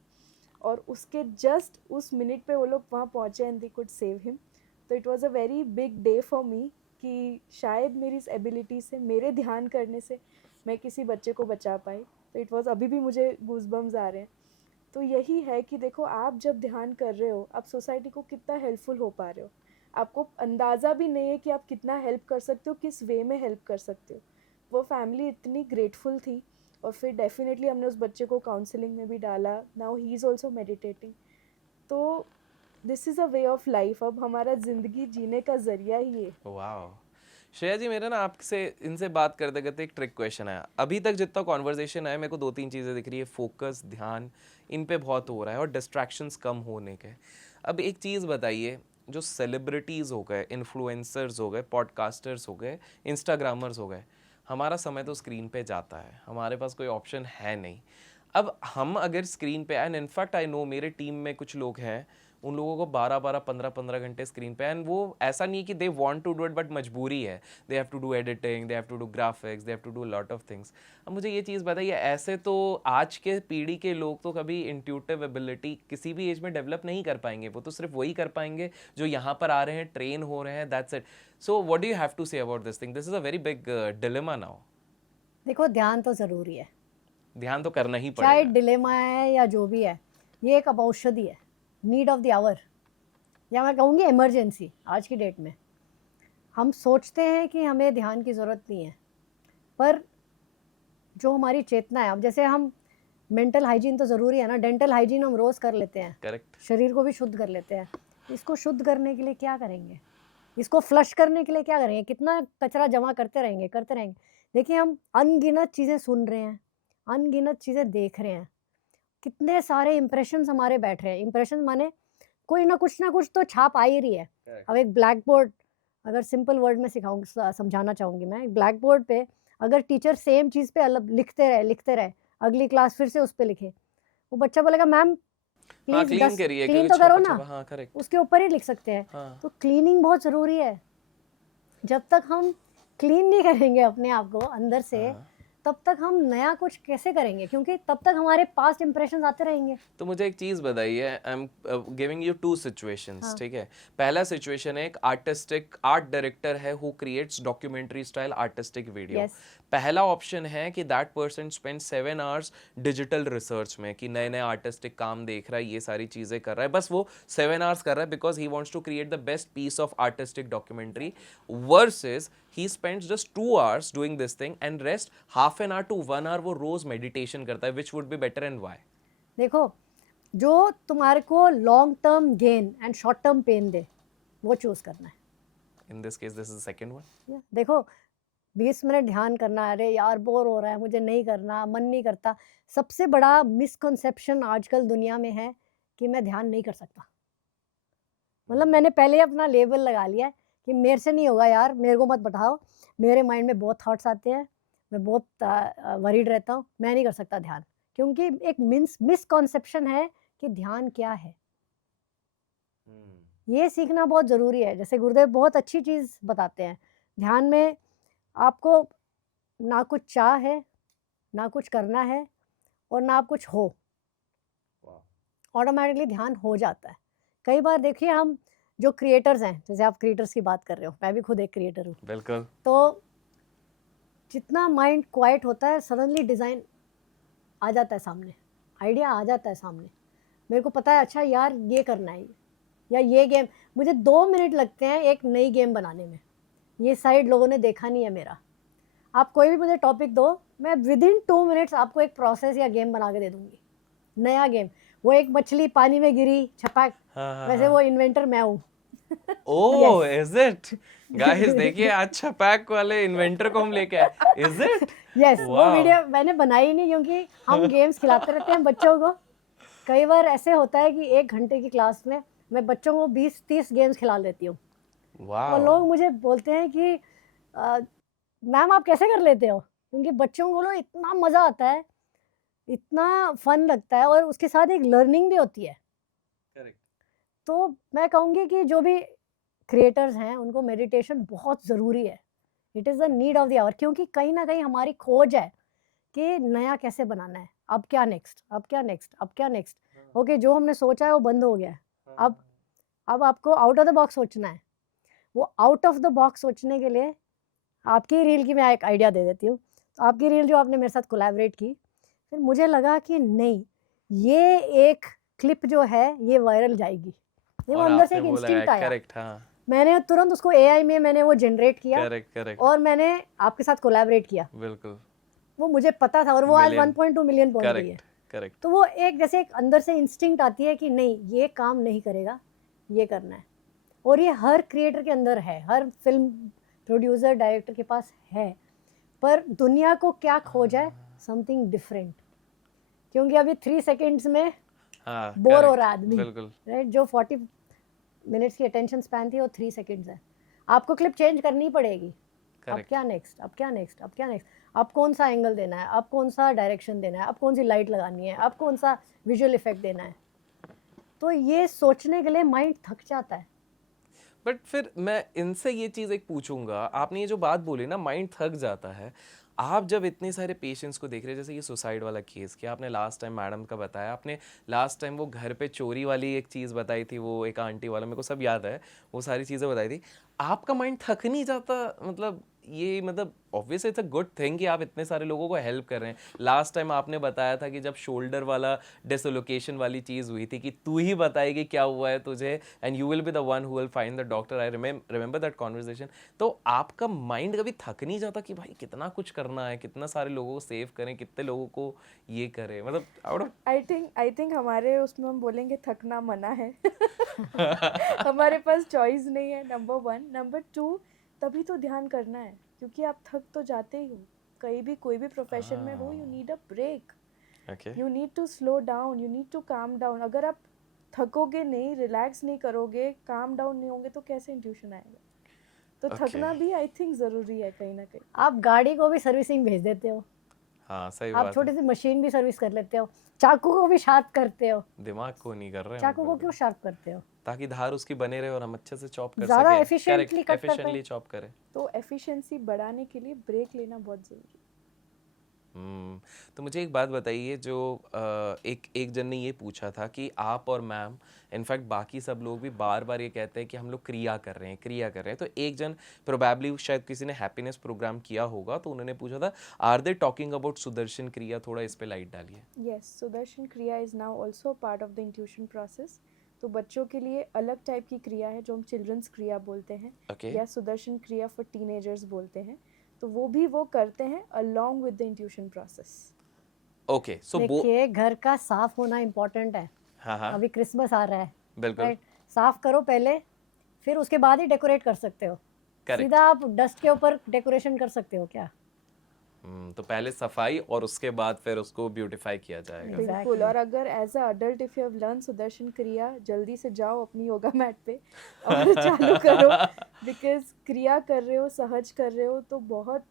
और उसके जस्ट उस मिनट पे वो लोग वहाँ पहुँचे and they could save him. तो it was a very big day for me कि शायद मेरी इस एबिलिटी से, मेरे ध्यान करने से मैं किसी बच्चे को बचा पाई। तो इट वाज, अभी भी मुझे गूज़बम्स आ रहे हैं। तो यही है कि देखो आप जब ध्यान कर रहे हो आप सोसाइटी को कितना हेल्पफुल हो पा रहे हो, आपको अंदाज़ा भी नहीं है कि आप कितना हेल्प कर सकते हो, किस वे में हेल्प कर सकते हो। वो फैमिली इतनी ग्रेटफुल थी। और फिर डेफिनेटली हमने उस बच्चे को काउंसलिंग में भी डाला, now he is also meditating. तो this is a way of life, अब हमारा ज़िंदगी जीने का ज़रिया ही है। वाह श्रेया जी, मेरा ना आपसे इनसे बात करते करते एक ट्रिक क्वेश्चन आया। अभी तक जितना कॉन्वर्जेशन है मेरे को 2-3 चीज़ें दिख रही है, फोकस, ध्यान, इन पे बहुत हो रहा है और डिस्ट्रैक्शंस कम होने के। अब एक चीज़ बताइए, जो सेलिब्रिटीज़ हो गए, इन्फ्लुएंसर्स हो गए, पॉडकास्टर्स हो गए, इंस्टाग्रामर्स हो गए, हमारा समय तो स्क्रीन पे जाता है, हमारे पास कोई ऑप्शन है नहीं। अब हम अगर स्क्रीन पे, एंड इनफैक्ट आई नो मेरे टीम में कुछ लोग हैं, उन लोगों को 12-12 15-15 घंटे स्क्रीन पे, एंड वो ऐसा नहीं है कि they want to do it but मजबूरी है, they have to do editing, they have to do graphics, they have to do lot of things. अब मुझे ये चीज़ बताइए, ऐसे तो आज के पीढ़ी के लोग तो कभी इंट्यूटिव एबिलिटी किसी भी एज में डेवलप नहीं कर पाएंगे, वो तो सिर्फ वही कर पाएंगे जो यहाँ पर आ रहे हैं, ट्रेन हो रहे हैं, that's it. So what do you have to say about this thing? This is a very big dilemma now. देखो ध्यान तो ज़रूरी है, ध्यान तो करना ही चाहे पड़ेगा। डिलेमा है या जो भी है, ये एक अब औषधि है, नीड ऑफ द आवर, या मैं कहूँगी इमरजेंसी। आज की डेट में हम सोचते हैं कि हमें ध्यान की ज़रूरत नहीं है, पर जो हमारी चेतना है, अब जैसे हम मेंटल हाइजीन तो ज़रूरी है ना, डेंटल हाइजीन हम रोज़ कर लेते हैं, करेक्ट। शरीर को भी शुद्ध कर लेते हैं। इसको शुद्ध करने के लिए क्या करेंगे, इसको फ्लश करने के लिए क्या करेंगे, कितना कचरा जमा करते रहेंगे करते रहेंगे। देखिए हम अनगिनत चीज़ें सुन रहे हैं, अनगिनत चीज़ें देख रहे हैं, कितने सारे इंप्रेशंस हमारे बैठ रहे हैं। इंप्रेशन माने कोई ना कुछ तो छाप आ ही रही है। अब एक ब्लैक बोर्ड, अगर सिंपल वर्ड में समझाना चाहूँगी मैं, ब्लैक बोर्ड पे अगर टीचर सेम चीज़ पे अलग लिखते रहे, अगली क्लास फिर से उस पे लिखे, वो बच्चा बोलेगा मैम हाँ, प्लीज क्लीन करिए क्लीन क्योंकि तो करो छपा ना, छपा, हाँ करेक्ट। उसके ऊपर ही लिख सकते हैं। हाँ। तो क्लीनिंग बहुत ज़रूरी है। जब तक हम क्लीन नहीं करेंगे अपने आप को अंदर से, हाँ। तब तक हम नया कुछ कैसे करेंगे, क्योंकि तब तक हमारे पास्ट इंप्रेशन आते रहेंगे। तो मुझे एक चीज़ बताइए, I am giving you 2 situations, हाँ। ठीक है? पहला सिचुएशन है, एक आर्ट डायरेक्टर है who creates documentary style artistic video. Yes. पहला ऑप्शन है कि that person spend 7 hours digital research में, कि नए नए आर्टिस्टिक काम देख रहा है, ये सारी चीज़ें कर रहा है, बस वो 7 आवर्स कर रहा है because he wants to create the best piece of artistic documentary, versus he spends just 2 hours doing this thing and rest half an hour to 1 hour वो रोज मेडिटेशन करता है, which would be better and why? देखो, जो तुम्हारे को long term gain and short term pain दे, वो choose करना है। In this case this is the second one. देखो 20 मिनट ध्यान करना, अरे यार बोर हो रहा है, मुझे नहीं करना, मन नहीं करता। सबसे बड़ा मिसकंसेप्शन आजकल दुनिया में है कि मैं ध्यान नहीं कर सकता। मतलब मैंने पहले अपना लेबल लगा लिया है कि मेरे से नहीं होगा यार, मेरे को मत बैठाओ, मेरे माइंड में बहुत थॉट्स आते हैं, मैं बहुत वरीड रहता हूँ, मैं नहीं कर सकता ध्यान। क्योंकि एक मिसकॉन्सेप्शन है कि ध्यान क्या है, ये सीखना बहुत ज़रूरी है। जैसे गुरुदेव बहुत अच्छी चीज़ बताते हैं, ध्यान में आपको ना कुछ चाह है, ना कुछ करना है, और ना आप कुछ हो, ऑटोमेटिकली ध्यान हो जाता है। कई बार देखिए हम जो क्रिएटर्स हैं, जैसे आप क्रिएटर्स की बात कर रहे हो, मैं भी खुद एक क्रिएटर हूँ, बिल्कुल। तो जितना माइंड क्वाइट होता है, सडनली डिज़ाइन आ जाता है सामने, आइडिया आ जाता है सामने। मेरे को पता है अच्छा यार ये करना है, या ये गेम, मुझे 2 मिनट लगते हैं एक नई गेम बनाने में। ये साइड लोगों ने देखा नहीं है मेरा। आप कोई भी मुझे टॉपिक दो, मैं विदिन 2 मिनट्स आपको एक प्रोसेस या गेम बना के दे दूंगी, नया गेम। वो एक मछली पानी में गिरी, छपाक, वैसे वो इन्वेंटर मैं हूँ। ओह इज इट गाइस, देखिए आज छपाक वाले इन्वेंटर को हम लेके आए, इज इट? यस, वो वीडियो मैंने बनाई नहीं, क्योंकि हम गेम्स खिलाते रहते हैं बच्चों को। कई बार ऐसे होता है कि 1 घंटे की क्लास में मैं बच्चों को 20-30 गेम्स खिला देती हूँ। और लोग मुझे बोलते हैं कि मैम आप कैसे कर लेते हो, क्योंकि बच्चों को इतना मज़ा आता है, इतना फन लगता है, और उसके साथ एक लर्निंग भी होती है। करेक्ट। तो मैं कहूँगी कि जो भी क्रिएटर्स हैं उनको मेडिटेशन बहुत ज़रूरी है। It is the need of the hour, क्योंकि कहीं ना कहीं हमारी खोज है कि नया कैसे बनाना है, अब क्या नेक्स्ट, अब क्या नेक्स्ट, अब क्या नेक्स्ट। ओके, जो हमने सोचा है वो बंद हो गया है, अब आपको आउट ऑफ द बॉक्स सोचना है। वो आउट ऑफ द बॉक्स सोचने के लिए आपकी रील की मैं एक आइडिया दे देती हूँ। तो आपकी रील जो आपने मेरे साथ कोलैबोरेट की, फिर मुझे लगा कि नहीं, ये एक क्लिप जो है ये वायरल जाएगी, ये वो और अंदर से आपने एक बोला इंस्टिंक्ट आया, करेक्ट, हाँ मैंने तुरंत उसको एआई में मैंने वो जनरेट किया करेक्ट करेक्ट और मैंने आपके साथ कोलैबोरेट किया, बिल्कुल वो मुझे पता था और वो आज मिलियन 1.2 मिलियन पहुंच गई है। करेक्ट करेक्ट तो वो एक जैसे एक अंदर से इंस्टिंक्ट आती है कि नहीं ये काम नहीं करेगा, ये करना है, और ये हर क्रिएटर के अंदर है, हर फिल्म प्रोड्यूसर डायरेक्टर के पास है, पर दुनिया को क्या खोजा है, समथिंग डिफरेंट, क्योंकि अभी 3 सेकेंड्स में हाँ बोर हो correct, रहा है आदमी, बिल्कुल राइट? जो 40 मिनट्स की अटेंशन स्पैन थी वो 3 सेकेंड्स है, आपको क्लिप चेंज करनी पड़ेगी, अब करेक्ट क्या नेक्स्ट, अब क्या नेक्स्ट, अब क्या नेक्स्ट, अब कौन सा एंगल देना है, अब कौन सा डायरेक्शन देना है, अब कौन सी लाइट लगानी है, अब कौन सा विजुअल इफेक्ट देना है, तो ये सोचने के लिए माइंड थक जाता है। बट फिर मैं इनसे ये चीज़ एक पूछूंगा, आपने ये जो बात बोली ना माइंड थक जाता है, आप जब इतने सारे पेशेंट्स को देख रहे हैं, जैसे ये सुसाइड वाला केस किया आपने लास्ट टाइम मैडम का बताया, आपने लास्ट टाइम वो घर पे चोरी वाली एक चीज़ बताई थी, वो एक आंटी वाला, मेरे को सब याद है, वो सारी चीज़ें बताई थी, आपका माइंड थक नहीं जाता? मतलब ये मतलब obviously it's a good thing कि आप इतने सारे लोगों को हेल्प कर रहे हैं। लास्ट टाइम आपने बताया था कि जब शोल्डर वाला डिसलोकेशन वाली चीज़ हुई थी कि तू ही बताएगी क्या हुआ है तुझे and you will be the one who will find the doctor, I remember that conversation. तो आपका माइंड कभी थक नहीं जाता कि भाई कितना कुछ करना है, कितना सारे लोगों को सेव करें, कितने लोगों को ये करें, मतलब आउट ऑफ आई थिंक हमारे उसमें हम बोलेंगे थकना मना है हमारे पास चॉइस नहीं है, नंबर 1। नंबर 2, तभी तो ध्यान करना है, क्योंकि आप थक तो जाते ही हो, कहीं भी कोई भी प्रोफेशन में हो, you need a break, okay you need to slow down, you need to calm down. अगर आप थकोगे नहीं, रिलैक्स नहीं करोगे, काम डाउन नहीं होंगे, तो कैसे इंट्यूशन आएगा? तो Okay. थकना भी आई थिंक ज़रूरी है कहीं ना कहीं। आप गाड़ी को भी सर्विसिंग भेज देते हो, हाँ सही आप बात छोटी है, सी मशीन भी सर्विस कर लेते हो, चाकू को भी शार्प करते हो, दिमाग को नहीं कर रहे हैं चाकू को बिल्कुल। क्यों शार्प करते हो? ताकि धार उसकी बने रहे और हम अच्छे से चॉप कर ज़्यादा सकें, efficiently cut कर पाएं। एफिशिएंटली चॉप करें। तो एफिशिएंसी बढ़ाने के लिए ब्रेक लेना बहुत ज़रूरी है। तो मुझे एक बात बताइए, जो एक जन ने ये पूछा था कि आप और मैम, इनफैक्ट बाकी सब लोग भी बार बार ये कहते हैं कि हम लोग क्रिया कर रहे हैं, क्रिया कर रहे हैं, तो एक जन प्रोबेबली शायद किसी ने हैप्पीनेस प्रोग्राम किया होगा, तो उन्होंने पूछा था are they talking about Sudarshan Kriya, थोड़ा इस पे लाइट डालिए। Yes, Sudarshan Kriya is now also part of the intuition process. तो बच्चों के लिए अलग टाइप की क्रिया है जो हम चिल्ड्रंस क्रिया बोलते हैं, ओके या सुदर्शन क्रिया फॉर टीनेजर्स बोलते हैं। तो वो करते हैं along with the intuition process. Okay so देखिए घर का साफ होना इम्पोर्टेंट है, हाँ हाँ अभी क्रिसमस आ रहा है, बिल्कुल राइट? साफ करो पहले, फिर उसके बाद ही डेकोरेट कर सकते हो, करेक्ट। सीधा आप डस्ट के ऊपर डेकोरेशन कर सकते हो क्या? तो पहले सफाई और उसके बाद फिर उसको ब्यूटीफाई किया जाएगा। बिल्कुल। और अगर as a adult if you have learn Sudarshan Kriya, जल्दी से जाओ अपनी योगा मैट पे और चालू करो, बिकॉज क्रिया कर रहे हो, सहज कर रहे हो, तो बहुत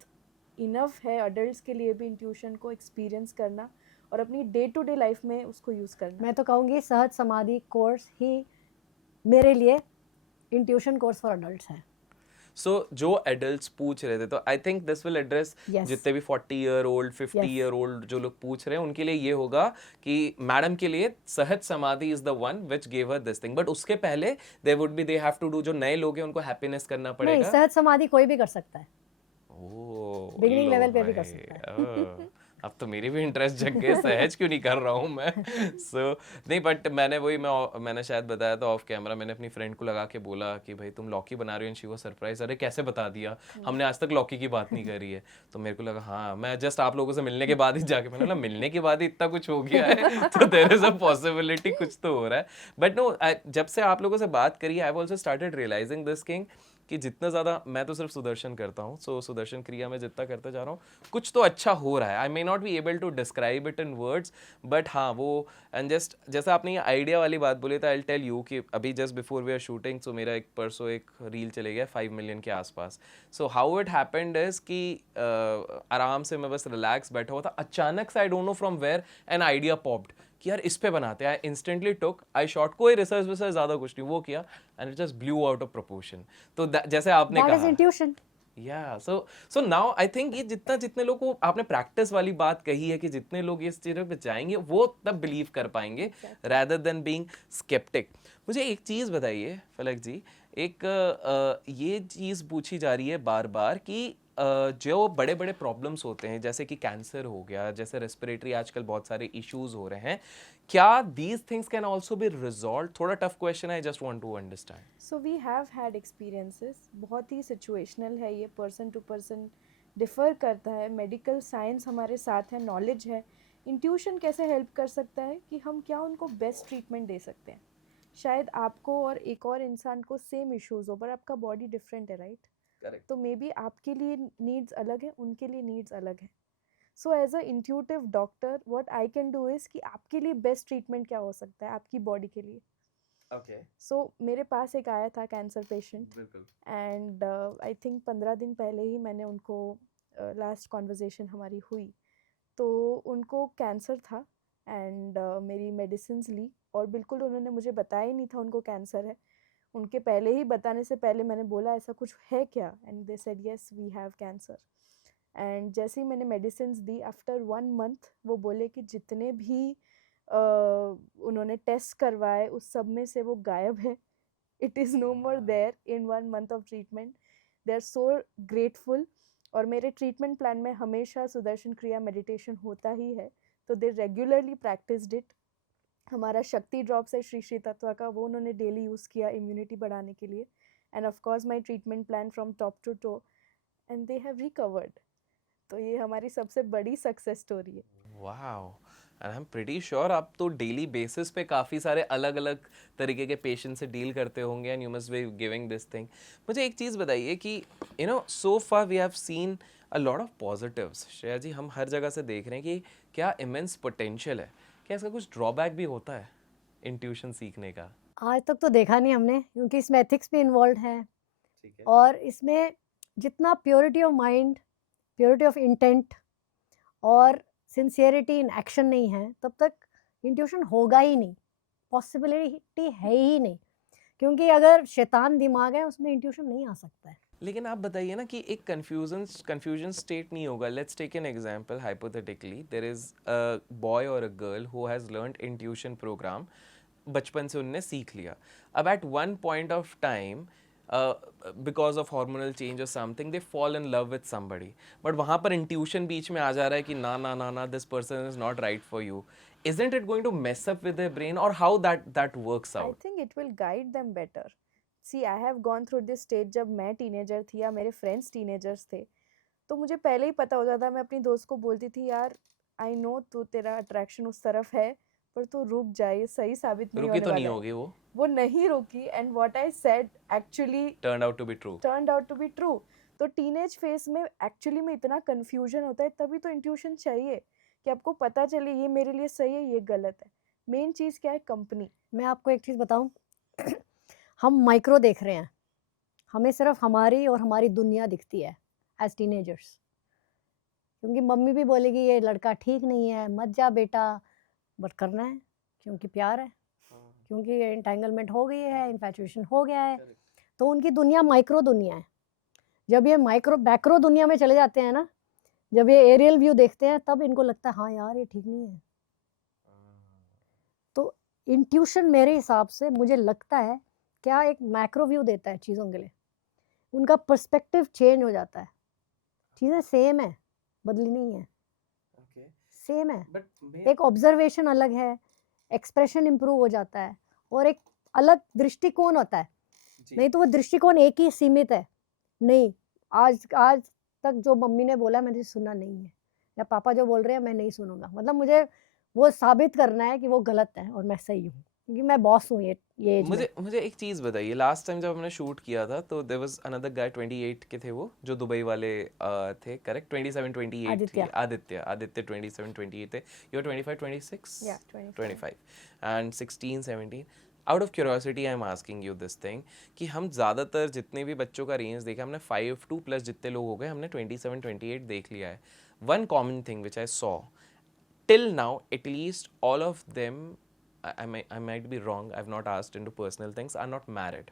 इनफ है अडल्ट्स के लिए भी इंट्यूशन को एक्सपीरियंस करना और अपनी डे टू डे लाइफ में उसको यूज़ करना। मैं तो कहूँगी सहज समाधि कोर्स ही मेरे लिए इंट्यूशन कोर्स फॉर अडल्ट्स है। सो जो एडल्ट्स पूछ रहे थे, तो I think this will address Yes. जितने भी 40-year-old 50-year-old जो लोग पूछ रहे हैं उनके लिए ये होगा कि मैडम के लिए Sahaj Samadhi is the one which give her this thing, but उसके पहले they would be they have to do, जो नए लोग हैं उनको हैप्पीनेस करना नहीं, पड़ेगा। सहज समाधि कोई भी कर सकता है, ओह Beginning लो level पे भी कर भाई, सकता है। अब तो मेरी भी इंटरेस्ट जग गई, सहज क्यों नहीं कर रहा हूँ मैं। सो नहीं, बट मैंने शायद बताया था ऑफ कैमरा, मैंने अपनी फ्रेंड को लगा के बोला कि भाई तुम लौकी बना रही हो, एंड शी वाज सरप्राइज, अरे कैसे बता दिया, हमने आज तक लौकी की बात नहीं करी है। तो मेरे को लगा हाँ, मैं जस्ट आप लोगों से मिलने के बाद ही जाके, मैंने बोला मिलने के बाद ही इतना कुछ हो गया है तो देयर इज अ पॉसिबिलिटी कुछ तो हो रहा है। बट नो, जब से आप लोगों से बात करी, I have also started realising this thing कि जितना ज़्यादा मैं तो सिर्फ सुदर्शन करता हूँ, सो सुदर्शन क्रिया में जितना करते जा रहा हूँ कुछ तो अच्छा हो रहा है। I may not be able to describe it in words, but हाँ वो एंड जस्ट जैसे आपने ये आइडिया वाली बात बोली था, आई विल टेल यू कि अभी just before we are shooting, so मेरा एक परसों एक रील चले गया 5 मिलियन के आसपास। So how it happened is कि आराम से मैं बस रिलैक्स बैठा हुआ था, अचानक से I don't know from where an idea popped कि यार इस पे बनाते हैं। I instantly took, I shot, कोई रिसर्च विसर्च ज़्यादा कुछ नहीं वो किया, and it just blew out of proportion. तो जैसे आपने दैट इज कहा इंट्यूशन। या सो नाउ आई थिंक ये जितने लोग को आपने प्रैक्टिस वाली बात कही है कि जितने लोग इस चीज़ पे जाएंगे वो तब बिलीव कर पाएंगे rather than being skeptic। मुझे एक चीज़ बताइए फलक जी, एक ये चीज़ पूछी जा रही है बार बार कि जो बड़े बड़े प्रॉब्लम्स होते हैं जैसे कि कैंसर हो गया, जैसे रेस्पिरेटरी आजकल बहुत सारे इश्यूज हो रहे हैं, क्या these things can also be resolve? थोड़ा टफ क्वेश्चन है, I just want to understand. So we have had experiences, बहुत ही सिचुएशनल है ये, पर्सन टू पर्सन डिफ़र करता है. मेडिकल साइंस हमारे साथ है, नॉलेज है. इंट्यूशन कैसे हेल्प कर सकता है कि हम क्या उनको बेस्ट ट्रीटमेंट दे सकते हैं. शायद आपको और एक और इंसान को सेम इश्यूज़ हो, पर आपका बॉडी डिफरेंट है, राइट? करेक्ट. तो मे बी आपके लिए नीड्स अलग है, उनके लिए नीड्स अलग है. So as a intuitive doctor what I can do is कि आपके लिए बेस्ट ट्रीटमेंट क्या हो सकता है आपकी बॉडी के लिए. ओके. सो मेरे पास एक आया था कैंसर पेशेंट, बिल्कुल. एंड आई थिंक 15 दिन पहले ही मैंने उनको लास्ट कॉन्वर्जेसन हमारी हुई. तो उनको कैंसर था एंड मेरी मेडिसिन्स ली, और बिल्कुल उन्होंने मुझे बताया ही नहीं था उनको कैंसर है. उनके पहले ही बताने से पहले मैंने बोला ऐसा कुछ है क्या, and they said yes we have cancer. And जैसे ही मैंने मेडिसिन्स दी, आफ्टर 1 मंथ वो बोले कि जितने भी उन्होंने टेस्ट करवाए उस सब में से वो गायब है. It is no more there in 1 month of treatment. They are so grateful. और मेरे ट्रीटमेंट प्लान में हमेशा सुदर्शन क्रिया मेडिटेशन होता ही है, तो दे रेगुलरली प्रैक्टिस्ड इट. हमारा शक्ति ड्रॉप्स है श्री श्री तत्वा का, वो उन्होंने डेली यूज़ किया इम्यूनिटी बढ़ाने के लिए. And of course my treatment plan from top to toe, and they have recovered. तो ये हमारी सबसे बड़ी सक्सेस स्टोरी है. Wow. And I am pretty sure आप तो डेली बेसिस पे काफ़ी सारे अलग अलग तरीके के पेशेंट से डील करते होंगे, and you must be giving this thing. मुझे एक चीज़ बताइए कि so far we have seen a lot of positives. Shreya ji, हम हर जगह से देख रहे हैं कि क्या इमेंस पोटेंशियल है. क्या इसका कुछ ड्रॉबैक भी होता है इंट्यूशन सीखने का? आज तक तो देखा नहीं हमने, क्योंकि इसमें एथिक्स भी इन्वॉल्व है, ठीक है. और इसमें जितना purity of mind, purity of intent और सिंसियरिटी इन एक्शन नहीं है, तब तक इंट्यूशन होगा ही नहीं, पॉसिबिलिटी है ही नहीं. क्योंकि अगर शैतान दिमाग है उसमें इंट्यूशन नहीं आ सकता है. लेकिन आप बताइए ना कि एक कंफ्यूजन स्टेट नहीं होगा. Let's take an example. Hypothetically there is a boy और a girl who has learned intuition program. बचपन से उनने सीख लिया. अब at one point of time because of hormonal change और something they fall in love with somebody, but वहाँ पर इंट्यूशन बीच में आ जा रहा है कि ना ना ना ना this person is not right for you. Isn't it going to mess up with their brain, or how that works I out? think it will guide them better. See, I have gone through this stage जब मैं teenager थी या मेरे friends teenagers थे, तो मुझे पहले ही पता होता था. मैं अपनी दोस्त को बोलती थी, यार आई नो तू, तेरा अट्रैक्शन उस तरफ है, पर तू रुक जाए, ये सही साबित नहीं रुकी होने तो नहीं वाला है. होगी वो नहीं रुकी, and what I said actually turned out to be true. Turned out to be true. तो टीनेज फेज में एक्चुअली में इतना कन्फ्यूजन होता है, तभी तो इंट्यूशन चाहिए कि आपको पता चले ये मेरे लिए सही है, ये गलत है. मेन चीज़ क्या है? कंपनी. मैं आपको एक चीज़ बताऊं, हम माइक्रो देख रहे हैं, हमें सिर्फ हमारी और हमारी दुनिया दिखती है एज टीनेजर्स. क्योंकि मम्मी भी बोलेगी ये लड़का ठीक नहीं है, मत जा बेटा, बट करना है क्योंकि प्यार है, क्योंकि एंटेंगलमेंट हो गई है, इन्फैचुएशन हो गया है. तो उनकी दुनिया माइक्रो दुनिया है. जब ये मैक्रो दुनिया में चले जाते हैं ना, जब ये एरियल व्यू देखते हैं, तब इनको लगता है हाँ यार ये ठीक नहीं है. तो इंट्यूशन मेरे हिसाब से मुझे लगता है क्या एक मैक्रो व्यू देता है चीज़ों के लिए. उनका पर्सपेक्टिव चेंज हो जाता है. चीज़ें सेम है, बदली नहीं है, Okay. सेम है. But एक ऑब्जर्वेशन अलग है, एक्सप्रेशन इम्प्रूव हो जाता है, और एक अलग दृष्टिकोण होता है. नहीं तो वो दृष्टिकोण एक ही सीमित है. नहीं, आज तक जो मम्मी ने बोला मैंने सुना नहीं है, या पापा जो बोल रहे हैं मैं नहीं सुनूंगा. मतलब मुझे वो साबित करना है कि वो गलत है और मैं सही हूँ, क्योंकि मैं बॉस हूँ ये एज में. मुझे एक चीज़ बताइए. लास्ट टाइम जब हमने शूट किया था तो देयर वाज अनदर गाय 28 के थे, वो जो दुबई वाले थे, करेक्ट? 27 28 थी. आदित्य 27 28 थे. You are 25 26. Yeah, 25 and 16 17. Out of curiosity I am asking you this thing कि हम ज़्यादातर जितने भी बच्चों का रेंज देखा, हमने 5 to+ जितने लोग हो गए, हमने 27 28 देख लिया है. One common thing which I saw till now, at least all of them, I might be wrong, I've not asked into personal things, are not married,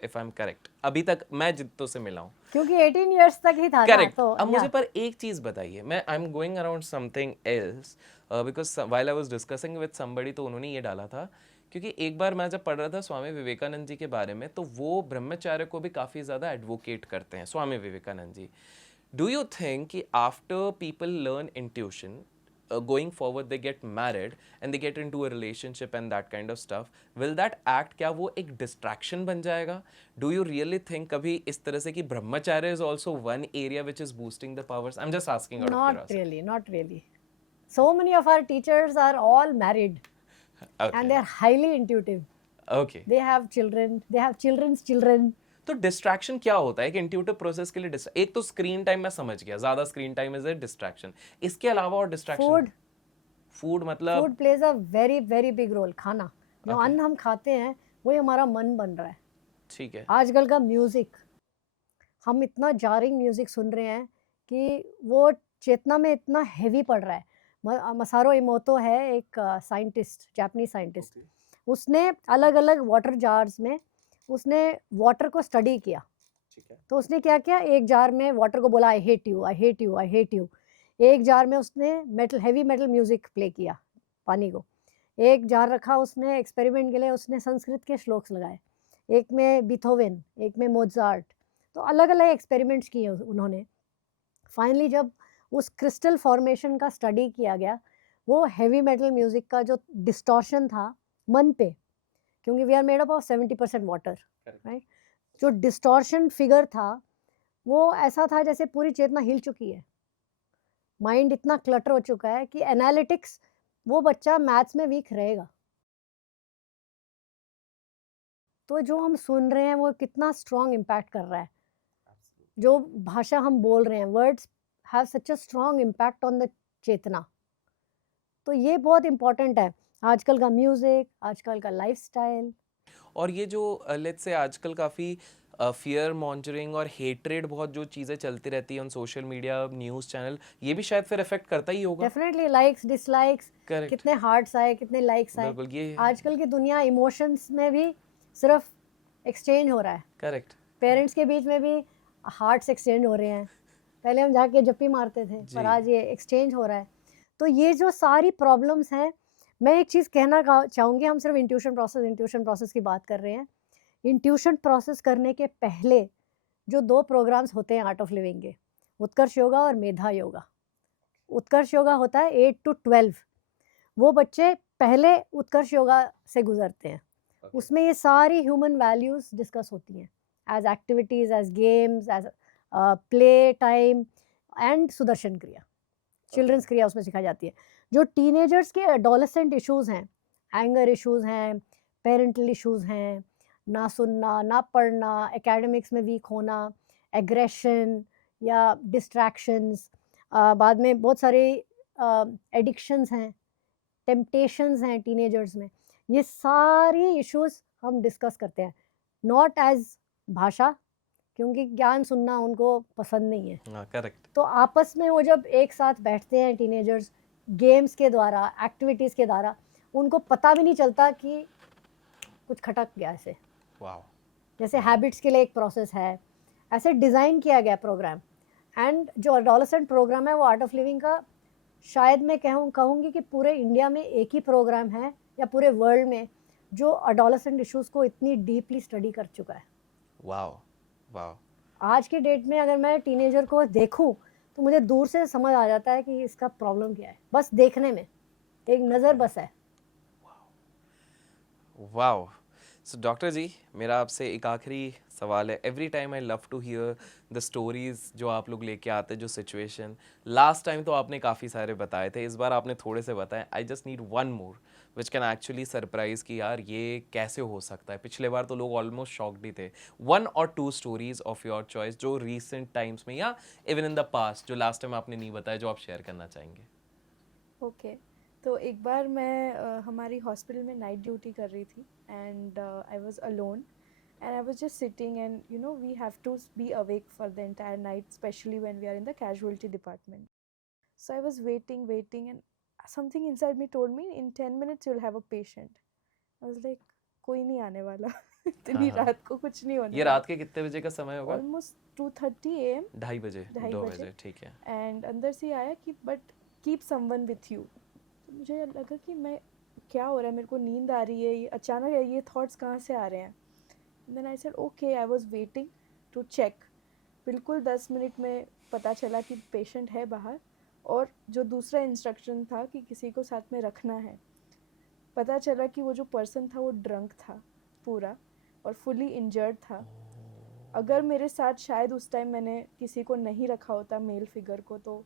if I'm correct. अभी तक मैं जितनों से मिला हूँ, क्योंकि 18 इयर्स तक ही था ना. करेक्ट. तो अब मुझे पर एक चीज़ बताइए. मैं आई am going around something else, because while I was discussing with somebody, तो उन्होंने ये डाला था क्योंकि एक बार मैं जब पढ़ रहा था स्वामी विवेकानंद जी के बारे में, तो वो ब्रह्मचर्य को भी काफ़ी ज़्यादा एडवोकेट करते हैं, Swami Vivekananda ji. Do you think कि after people learn intuition, going forward they get married and they get into a relationship and that kind of stuff, will that act क्या वो एक distraction बन जाएगा? Do you really think कभी इस तरह से कि ब्रह्मचर्य is also one area which is boosting the powers? I'm just asking out of Not curiosity. really, not really. So many of our teachers are all married and Okay. they are highly intuitive. Okay. They have children, they have children's children. तो distraction क्या होता है? एक intuitive process के लिए एक तो screen time मैं समझ गया, ज्यादा screen time is a distraction. इसके अलावा और डिस्ट्रैक्शन? Food. फूड मतलब Food plays a very very big role. खाना, जो Okay. अन्न हम खाते हैं वही हमारा मन बन रहा है. ठीक है. आजकल का म्यूजिक, हम इतना जारिंग म्यूजिक सुन रहे हैं कि वो चेतना में इतना हैवी पड़ रहा है. मसारो इमोतो है एक साइंटिस्ट, जापानीज साइंटिस्ट. उसने अलग अलग वाटर जार्स में उसने वाटर को स्टडी किया. ठीक है. तो उसने क्या किया, एक जार में वाटर को बोला I hate you, I hate you, I hate you. एक जार में उसने हैवी मेटल म्यूजिक प्ले किया पानी को. एक जार रखा उसने एक्सपेरिमेंट के लिए, उसने संस्कृत के श्लोक्स लगाए. एक में बीथोवेन, एक में मोजार्ट. तो अलग अलग एक्सपेरिमेंट्स किए उन्होंने. फाइनली जब उस क्रिस्टल फॉर्मेशन का स्टडी किया गया, वो हैवी मेटल म्यूजिक का जो डिस्टॉर्शन था मन पे, क्योंकि we are made up of 70% water, right. जो डिस्टॉर्शन फिगर था वो ऐसा था जैसे पूरी चेतना हिल चुकी है. माइंड इतना क्लटर हो चुका है कि एनालिटिक्स, वो बच्चा मैथ्स में वीक रहेगा. तो जो हम सुन रहे हैं वो कितना स्ट्रॉन्ग इम्पैक्ट कर रहा है. जो भाषा हम बोल रहे हैं, words have such a strong impact on the चेतना. तो ये बहुत इम्पोर्टेंट है. आजकल का म्यूजिक, आजकल का लाइफस्टाइल. और ये जो लेट्स से आजकल काफ़ी फियर मॉन्जरिंग और हेट्रेड बहुत जो चीज़ें चलती रहती हैं on social media, news channel, ये भी शायद फिर इफेक्ट करता ही होगा. Definitely likes dislikes, correct. कितने हार्ट्स आए, कितने लाइक्स आए. बिल्कुल. ये आजकल की दुनिया इमोशंस में भी सिर्फ एक्सचेंज हो रहा है. करेक्ट. पेरेंट्स के बीच में भी हार्ट्स एक्सचेंज हो रहे हैं. पहले हम जाके जप्पी मारते थे, जी. पर आज ये एक्सचेंज हो रहा है. तो ये जो सारी प्रॉब्लम्स हैं, मैं एक चीज़ कहना चाहूँगी, हम सिर्फ इंट्यूशन प्रोसेस की बात कर रहे हैं. इंट्यूशन प्रोसेस करने के पहले जो 2 प्रोग्राम्स होते हैं आर्ट ऑफ लिविंग के, उत्कर्ष योगा और मेधा योगा. उत्कर्ष योगा होता है 8 to 12. वो बच्चे पहले उत्कर्ष योगा से गुजरते हैं. उसमें ये सारी ह्यूमन वैल्यूज़ डिस्कस होती हैं as activities, as games, as play time and Sudarshan Kriya, children's क्रिया उसमें सिखाई जाती है. जो टीनेजर्स के एडोलेसेंट इश्यूज़ हैं, एंगर इश्यूज़ हैं, पेरेंटल इश्यूज़ हैं, ना सुनना, ना पढ़ना, एकेडमिक्स में वीक होना, एग्रेशन या डिस्ट्रैक्शंस, बाद में बहुत सारे एडिक्शंस हैं, टेम्पटेशंस हैं टीनेजर्स में. ये सारी इश्यूज़ हम डिस्कस करते हैं, नॉट एज भाषा, क्योंकि ज्ञान सुनना उनको पसंद नहीं है. करेक्ट. तो आपस में वो जब एक साथ बैठते हैं टीनेजर्स, गेम्स के द्वारा, एक्टिविटीज़ के द्वारा, उनको पता भी नहीं चलता कि कुछ खटक गया. ऐसे वाओ. जैसे हैबिट्स के लिए एक प्रोसेस है, ऐसे डिज़ाइन किया गया प्रोग्राम. एंड जो एडोलेसेंट प्रोग्राम है वो आर्ट ऑफ लिविंग का, शायद मैं कहूँगी कि पूरे इंडिया में एक ही प्रोग्राम है या पूरे वर्ल्ड में जो एडोलेसेंट इश्यूज़ को इतनी डीपली स्टडी कर चुका है. वाओ. वाओ. आज की डेट में अगर मैं टीनेजर को देखूं तो मुझे दूर से समझ आ जाता है कि इसका प्रॉब्लम क्या है. बस देखने में एक नज़र बस है. वाओ. सो डॉक्टर जी, मेरा आपसे एक आखिरी सवाल है. Every time I love to hear the stories जो आप लोग लेके आते हैं, जो सिचुएशन. लास्ट टाइम तो आपने काफ़ी सारे बताए थे, इस बार आपने थोड़े से बताए. आई just need one more which can actually surprise कि यार ये कैसे हो सकता है. पिछले बार तो लोग ऑलमोस्ट शॉक्ड ही थे. 1 or 2 stories of your choice जो रिसेंट टाइम्स में या इवन इन द पास्ट जो लास्ट टाइम आपने नहीं बताया, जो आप शेयर करना चाहेंगे. ओके. तो एक बार मैं हमारी हॉस्पिटल में नाइट ड्यूटी कर रही थी and I was alone and I was just sitting, and you know, we have to be awake for the entire night, especially when we are in the casualty department. So I was waiting, and something inside me told me in 10 minutes you'll have a patient. I was like, कोई नहीं आने वाला. इतनी रात को कुछ नहीं होने. ये रात के कितने बजे का समय होगा? Almost 2:30 AM. 2:30 बजे. 2 बजे. ठीक है. And अंदर से आया कि but keep someone with you. तो मुझे लगा कि मैं क्या हो रहा है, मेरे को नींद आ रही है, ये अचानक ये थॉट्स कहाँ से आ रहे हैं. Then I said okay, I was waiting to check. बिल्कुल 10 मिनट में पता चला कि पेशेंट है बाहर, और जो दूसरा इंस्ट्रक्शन था कि किसी को साथ में रखना है, पता चला कि वो जो पर्सन था वो ड्रंक था पूरा और फुली इंजर्ड था. अगर मेरे साथ शायद उस टाइम मैंने किसी को नहीं रखा होता, मेल फिगर को, तो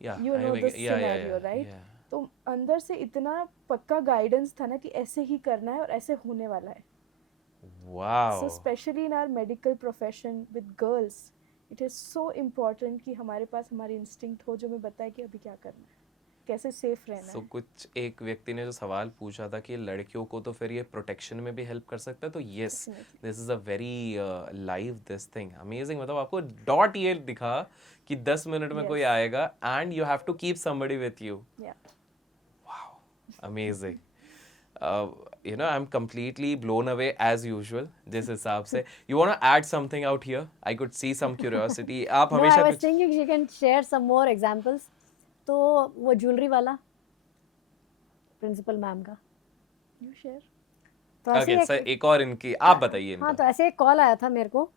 Yeah, you know the yeah, scenario, right. yeah. तो अंदर से इतना पक्का गाइडेंस था ना कि ऐसे ही करना है और ऐसे होने वाला है. Wow. So especially in our medical profession with girls, it is so important कि हमारे पास हमारी इंस्टिंक्ट हो जो हमें बताए कि अभी क्या करना है, कैसे सेफ रहना सो है. कुछ एक व्यक्ति ने जो सवाल पूछा था कि लड़कियों को तो फिर ये प्रोटेक्शन में भी हेल्प कर सकता है, तो yes, Definitely. This is a very live this thing, amazing. मतलब आपको डॉट ये दिखा कि 10 मिनट में कोई Yes. आएगा and you have to keep somebody with you. Yeah. Wow, amazing. You know, I'm completely blown away as usual. जिस हिसाब से you want to add something out here? I could see some curiosity. आप No, I हमेशा was कुछ thinking you can share some more examples. तो वो jewellery वाला principal ma'am का, You share. तो ऐसे Okay, एक, सर एक और इनकी आप बताइए हाँ, इनका. तो ऐसे एक कॉल आया था मेरे को,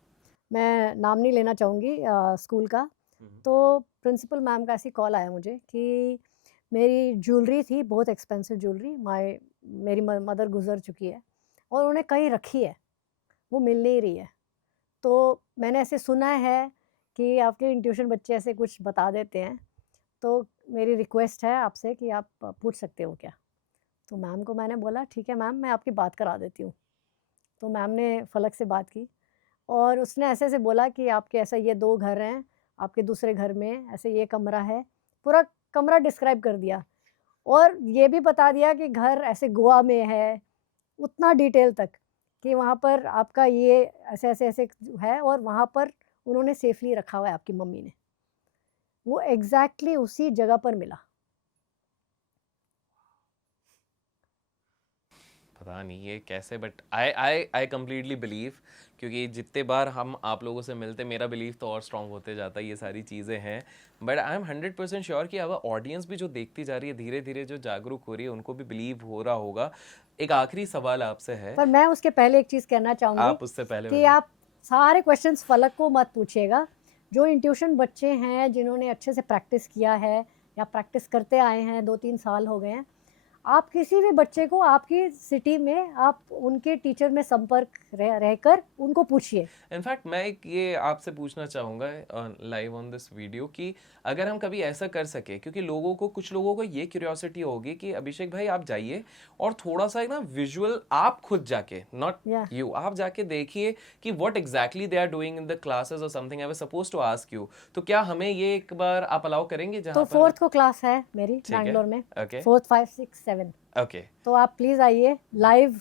मैं नाम नहीं लेना चाहूँगी स्कूल का. तो प्रिंसिपल मैम का ऐसी कॉल आया मुझे कि मेरी ज्वेलरी थी, बहुत एक्सपेंसिव ज्वेलरी, मेरी मदर गुजर चुकी है और उन्होंने कहीं रखी है, वो मिल नहीं रही है. तो मैंने ऐसे सुना है कि आपके इंट्यूशन बच्चे ऐसे कुछ बता देते हैं, तो मेरी रिक्वेस्ट है आपसे कि आप पूछ सकते हो क्या. तो मैम को मैंने बोला ठीक है मैम, मैं आपकी बात करा देती हूँ. तो मैम ने फलक से बात की और उसने ऐसे ऐसे बोला कि आपके ऐसा ये 2 घर हैं, आपके दूसरे घर में ऐसे ये कमरा है, पूरा कमरा डिस्क्राइब कर दिया और ये भी बता दिया कि घर ऐसे गोवा में है, उतना डिटेल तक कि वहाँ पर आपका ये ऐसे-ऐसे है और वहाँ पर उन्होंने सेफली रखा हुआ है आपकी मम्मी ने. वो एग्ज़ैक्टली उसी जगह पर मिला. पता नहीं ये कैसे, बट आई कम्प्लीटली बिलीव, क्योंकि जितने बार हम आप लोगों से मिलते मेरा बिलीव तो और स्ट्रांग होते जाता है, ये सारी चीज़ें हैं. बट आई एम 100% श्योर कि अब ऑडियंस भी जो देखती जा रही है, धीरे धीरे जो जागरूक हो रही है, उनको भी बिलीव हो रहा होगा. एक आखिरी सवाल आपसे है, पर मैं उसके पहले एक चीज़ कहना चाहूँगी आप उससे पहले कि बताइए. आप सारे क्वेश्चंस फलक को मत पूछिएगा. जो इंट्यूशन बच्चे हैं जिन्होंने अच्छे से प्रैक्टिस किया है या प्रैक्टिस करते आए हैं, 2-3 साल हो गए हैं, आप किसी भी बच्चे को आपकी सिटी में आप उनके टीचर में संपर्क रहकर उनको पूछिए. इनफैक्ट मैं एक ये आपसे पूछना चाहूँगा लाइव ऑन दिस वीडियो कि अगर हम कभी ऐसा कर सके, क्योंकि कुछ लोगों को ये क्यूरियोसिटी होगी कि अभिषेक भाई आप जाइए और थोड़ा सा ना विजुअल आप खुद जाके, नॉट Yeah. यू, आप जाके देखिए कि what exactly they are doing in the classes और something. I was suppose to ask you, तो क्या हमें ये एक बार आप अलाउ करेंगे तो जहाँ पर 4th को क्लास है मेरी ठीक है. बैंगलोर में, ओके 4th 5 6 7. ओके तो आप प्लीज़ आइए, लाइव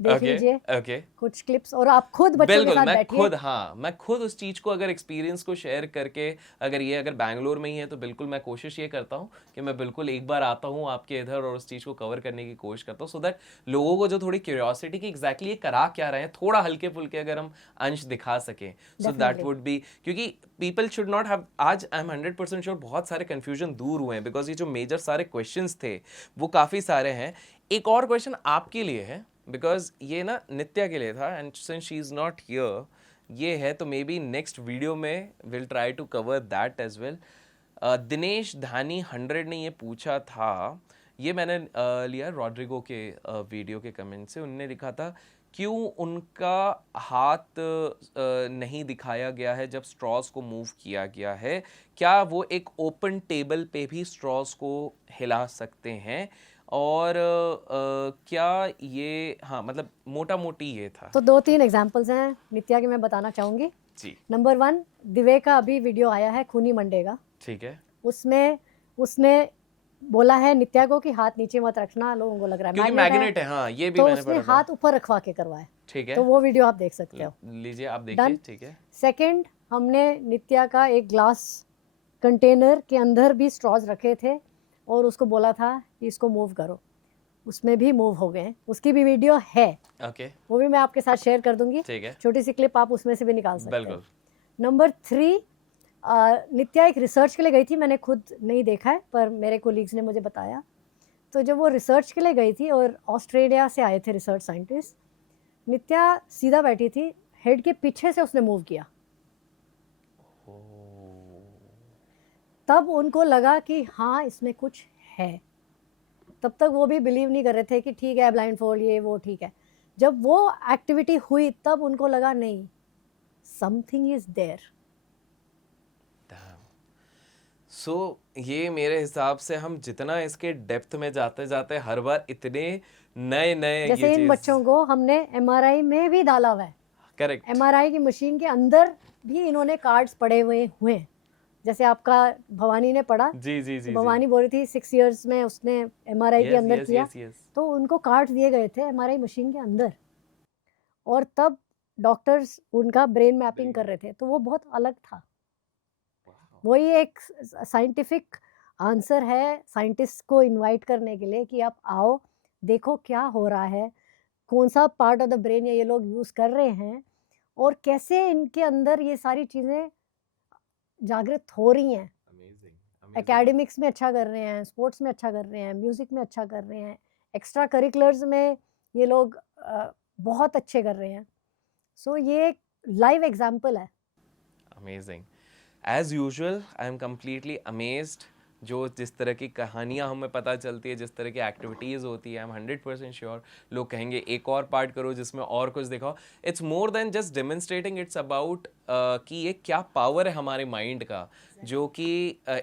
देख ओके लीजिए ओके. कुछ क्लिप्स और आप खुद बच्चों के बिल्कुल, साथ मैं बैठिए. खुद, हाँ, मैं खुद उस चीज़ को अगर एक्सपीरियंस को शेयर करके, अगर बैंगलोर में ही है तो बिल्कुल मैं कोशिश ये करता हूँ कि मैं बिल्कुल एक बार आता हूँ आपके इधर और उस चीज़ को कवर करने की कोशिश करता हूँ, सो दैट लोगों को जो थोड़ी क्यूरियोसिटी कि एग्जैक्टली ये करा क्या रहे हैं, थोड़ा हल्के फुल्के अगर हम अंश दिखा सकें, so that Definitely. Would be, क्योंकि पीपल शुड नॉट हैव, आज आई एम 100% श्योर बहुत सारे कन्फ्यूजन दूर हुए हैं, बिकॉज ये जो मेजर सारे क्वेश्चंस थे वो काफ़ी सारे हैं. एक और क्वेश्चन आपके लिए है, बिकॉज ये ना नित्या के लिए था and since she is not here, ये है तो मे बी नेक्स्ट वीडियो में will try to cover that as well. Dinesh Dhani 100 ने ये पूछा था, ये मैंने लिया रॉड्रिगो के वीडियो के कमेंट से. उनने लिखा था क्यों उनका हाथ नहीं दिखाया गया है जब स्ट्रॉस को मूव किया गया है, क्या वो एक ओपन टेबल पे भी स्ट्रॉस को हिला सकते हैं, और क्या ये, हाँ मतलब मोटा मोटी ये था. तो 2-3 एग्जांपल्स हैं नित्या के मैं बताना चाहूँगी. जी नंबर 1, दिव्य का अभी वीडियो आया है खूनी मंडे का. ठीक है, उसमें उसने बोला है नित्या को कि हाथ नीचे मत रखना, लोगों को लग रहा है क्योंकि मैग्नेट मैग्नेट है, हाँ ये भी तो मैंने उसने पढ़ा था. हाथ ऊपर रखवा के करवाया. ठीक है, तो वो वीडियो आप देख सकते हो. लीजिए आप देखिए. Done. ठीक है, सेकंड, हमने नित्या का एक ग्लास कंटेनर के अंदर भी स्ट्रॉज रखे थे और उसको बोला था कि इसको मूव करो, उसमें भी मूव हो गए. उसकी भी वीडियो है, ओके वो भी मैं आपके साथ शेयर कर दूंगी. ठीक है, छोटी सी क्लिप आप उसमें से भी निकाल सकते हो. बिल्कुल. नंबर 3, नित्या एक रिसर्च के लिए गई थी, मैंने खुद नहीं देखा है पर मेरे कोलीग्स ने मुझे बताया. तो जब वो रिसर्च के लिए गई थी और ऑस्ट्रेलिया से आए थे रिसर्च साइंटिस्ट, नित्या सीधा बैठी थी, हेड के पीछे से उसने मूव किया। तब उनको लगा कि हाँ इसमें कुछ है। तब तक वो भी बिलीव नहीं कर रहे थे कि ठीक है ब्लाइंड फोल्ड ये वो ठीक है। जब वो एक्टिविटी हुई तब उनको लगा नहीं, समथिंग इज देयर। सो ये मेरे हिसाब से हम जितना इसके डेप्थ में जाते जाते हर बार इतने नए नए जैसे इन बच्चों को हमने एमआरआई में भी डाला हुआ है। करेक्ट, एमआरआई की मशीन के अंदर भी इन्होंने कार्ड्स पड़े हुए हैं। जैसे आपका भवानी ने पढ़ा, जी जी जी, भवानी बोल रही थी 6 इयर्स में उसने एमआरआई के अंदर किया, yes. तो उनको कार्ड्स दिए गए थे एमआरआई मशीन के अंदर, और तब डॉक्टर्स उनका ब्रेन मैपिंग कर रहे थे, तो वो बहुत अलग था। वही एक साइंटिफिक आंसर है साइंटिस्ट को इनवाइट करने के लिए कि आप आओ, देखो क्या हो रहा है, कौन सा पार्ट ऑफ द ब्रेन ये लोग यूज़ कर रहे हैं और कैसे इनके अंदर ये सारी चीज़ें जागृत हो रही हैं। एकेडमिक्स में अच्छा कर रहे हैं, स्पोर्ट्स में अच्छा कर रहे हैं, म्यूज़िक में अच्छा कर रहे हैं, एक्स्ट्रा करिकुलर्स में ये लोग बहुत अच्छे कर रहे हैं। सो ये एक लाइव एग्जाम्पल है। Amazing. As usual I am completely amazed जो जिस तरह की कहानियाँ हमें पता चलती है, जिस तरह की एक्टिविटीज़ होती है। आई एम 100% श्योर लोग कहेंगे एक और पार्ट करो जिसमें और कुछ दिखाओ। It's more than just demonstrating, it's about कि ये क्या पावर है हमारे माइंड का, जो कि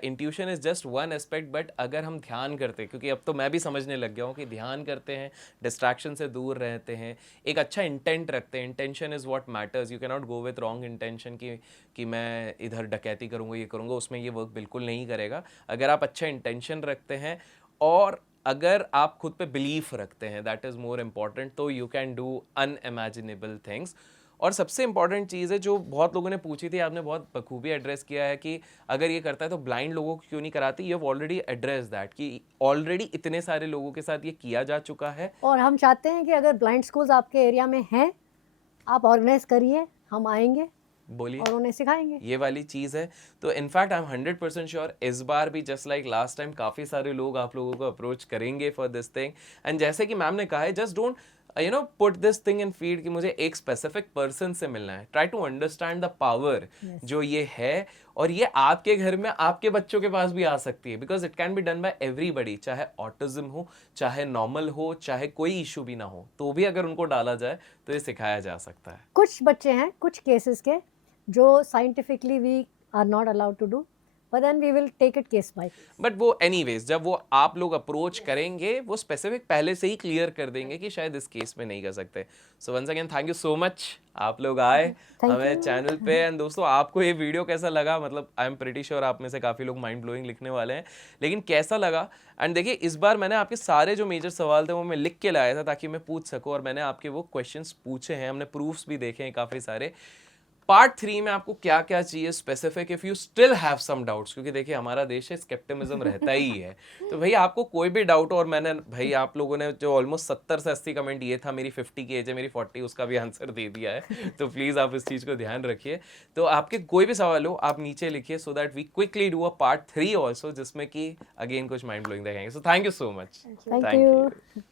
intuition is just one aspect, but अगर हम ध्यान करते हैं, क्योंकि अब तो मैं भी समझने लग गया हूँ कि ध्यान करते हैं, डिस्ट्रैक्शन से दूर रहते हैं, एक अच्छा इंटेंट रखते हैं। Intention is what matters. You can not go with wrong intention कि मैं इधर डकैती करूँगा, ये करूँगा, उसमें ये वर्क बिल्कुल नहीं करेगा। अगर आप अच्छा इंटेंशन रखते हैं और अगर आप खुद पे बिलीफ रखते हैं, दैट इज़ मोर इम्पॉर्टेंट, तो you can do unimaginable things. और सबसे इंपॉर्टेंट चीज़ है जो बहुत लोगों ने पूछी थी, आपने बहुत बखूबी एड्रेस किया है कि अगर ये करता है तो ब्लाइंड लोगों को क्यों नहीं कराती। You have already address that कि ऑलरेडी इतने सारे लोगों के साथ ये किया जा चुका है। और हम चाहते हैं कि अगर ब्लाइंड स्कूल्स आपके एरिया में हैं, आप ऑर्गेनाइज करिए, हम आएंगे, बोलिए, और उन्हें सिखाएंगे। ये वाली चीज़ है। तो इनफैक्ट आई एम 100% श्योर इस बार भी जस्ट लाइक लास्ट टाइम काफ़ी सारे लोग आप लोगों को अप्रोच करेंगे फॉर दिस थिंग। एंड जैसे कि मैम ने कहा है, just don't put this thing in feed कि मुझे एक स्पेसिफिक पर्सन से मिलना है। Try to understand the power जो ये है, और ये आपके घर में आपके बच्चों के पास भी आ सकती है, because it can be done by everybody, चाहे ऑटिज्म हो, चाहे नॉर्मल हो, चाहे कोई इशू भी ना हो, तो भी अगर उनको डाला जाए तो ये सिखाया जा सकता है। कुछ बच्चे हैं कुछ केसेस के जो scientifically we are not allowed to do, but then we will take it case by case. But वो एनीवेज जब वो आप लोग अप्रोच करेंगे, वो स्पेसिफिक पहले से ही क्लियर कर देंगे कि शायद इस केस में नहीं कर सकते। So once again thank you so much, आप लोग आए हमें चैनल पे। एंड दोस्तों, आपको ये वीडियो कैसा लगा? मतलब आई एम प्रीटी श्योर आप में से काफ़ी लोग माइंड ब्लोइंग लिखने वाले हैं, लेकिन कैसा लगा? एंड देखिए, इस बार मैंने आपके सारे जो मेजर सवाल थे वो मैं लिख के लाया था ताकि मैं पूछ सकूँ, और मैंने आपके वो क्वेश्चंस पूछे हैं, हमने प्रूफ्स भी देखे हैं काफ़ी सारे। पार्ट 3 में आपको क्या क्या चाहिए specific, if you still have some doubts, क्योंकि देखिए हमारा देश है, स्केप्टिमिज्म रहता ही है। तो भाई आपको कोई भी डाउट, और मैंने भाई आप लोगों ने जो ऑलमोस्ट 70 से 80 कमेंट, ये था मेरी 50 की एज है, मेरी 40, उसका भी आंसर दे दिया है। तो प्लीज़ आप इस चीज़ को ध्यान रखिए। तो आपके कोई भी सवाल हो आप नीचे लिखिए, so that we quickly do a part 3 also, जिसमें कि अगेन कुछ माइंड ब्लोइंग देखेंगे। So thank you so much. Thank you.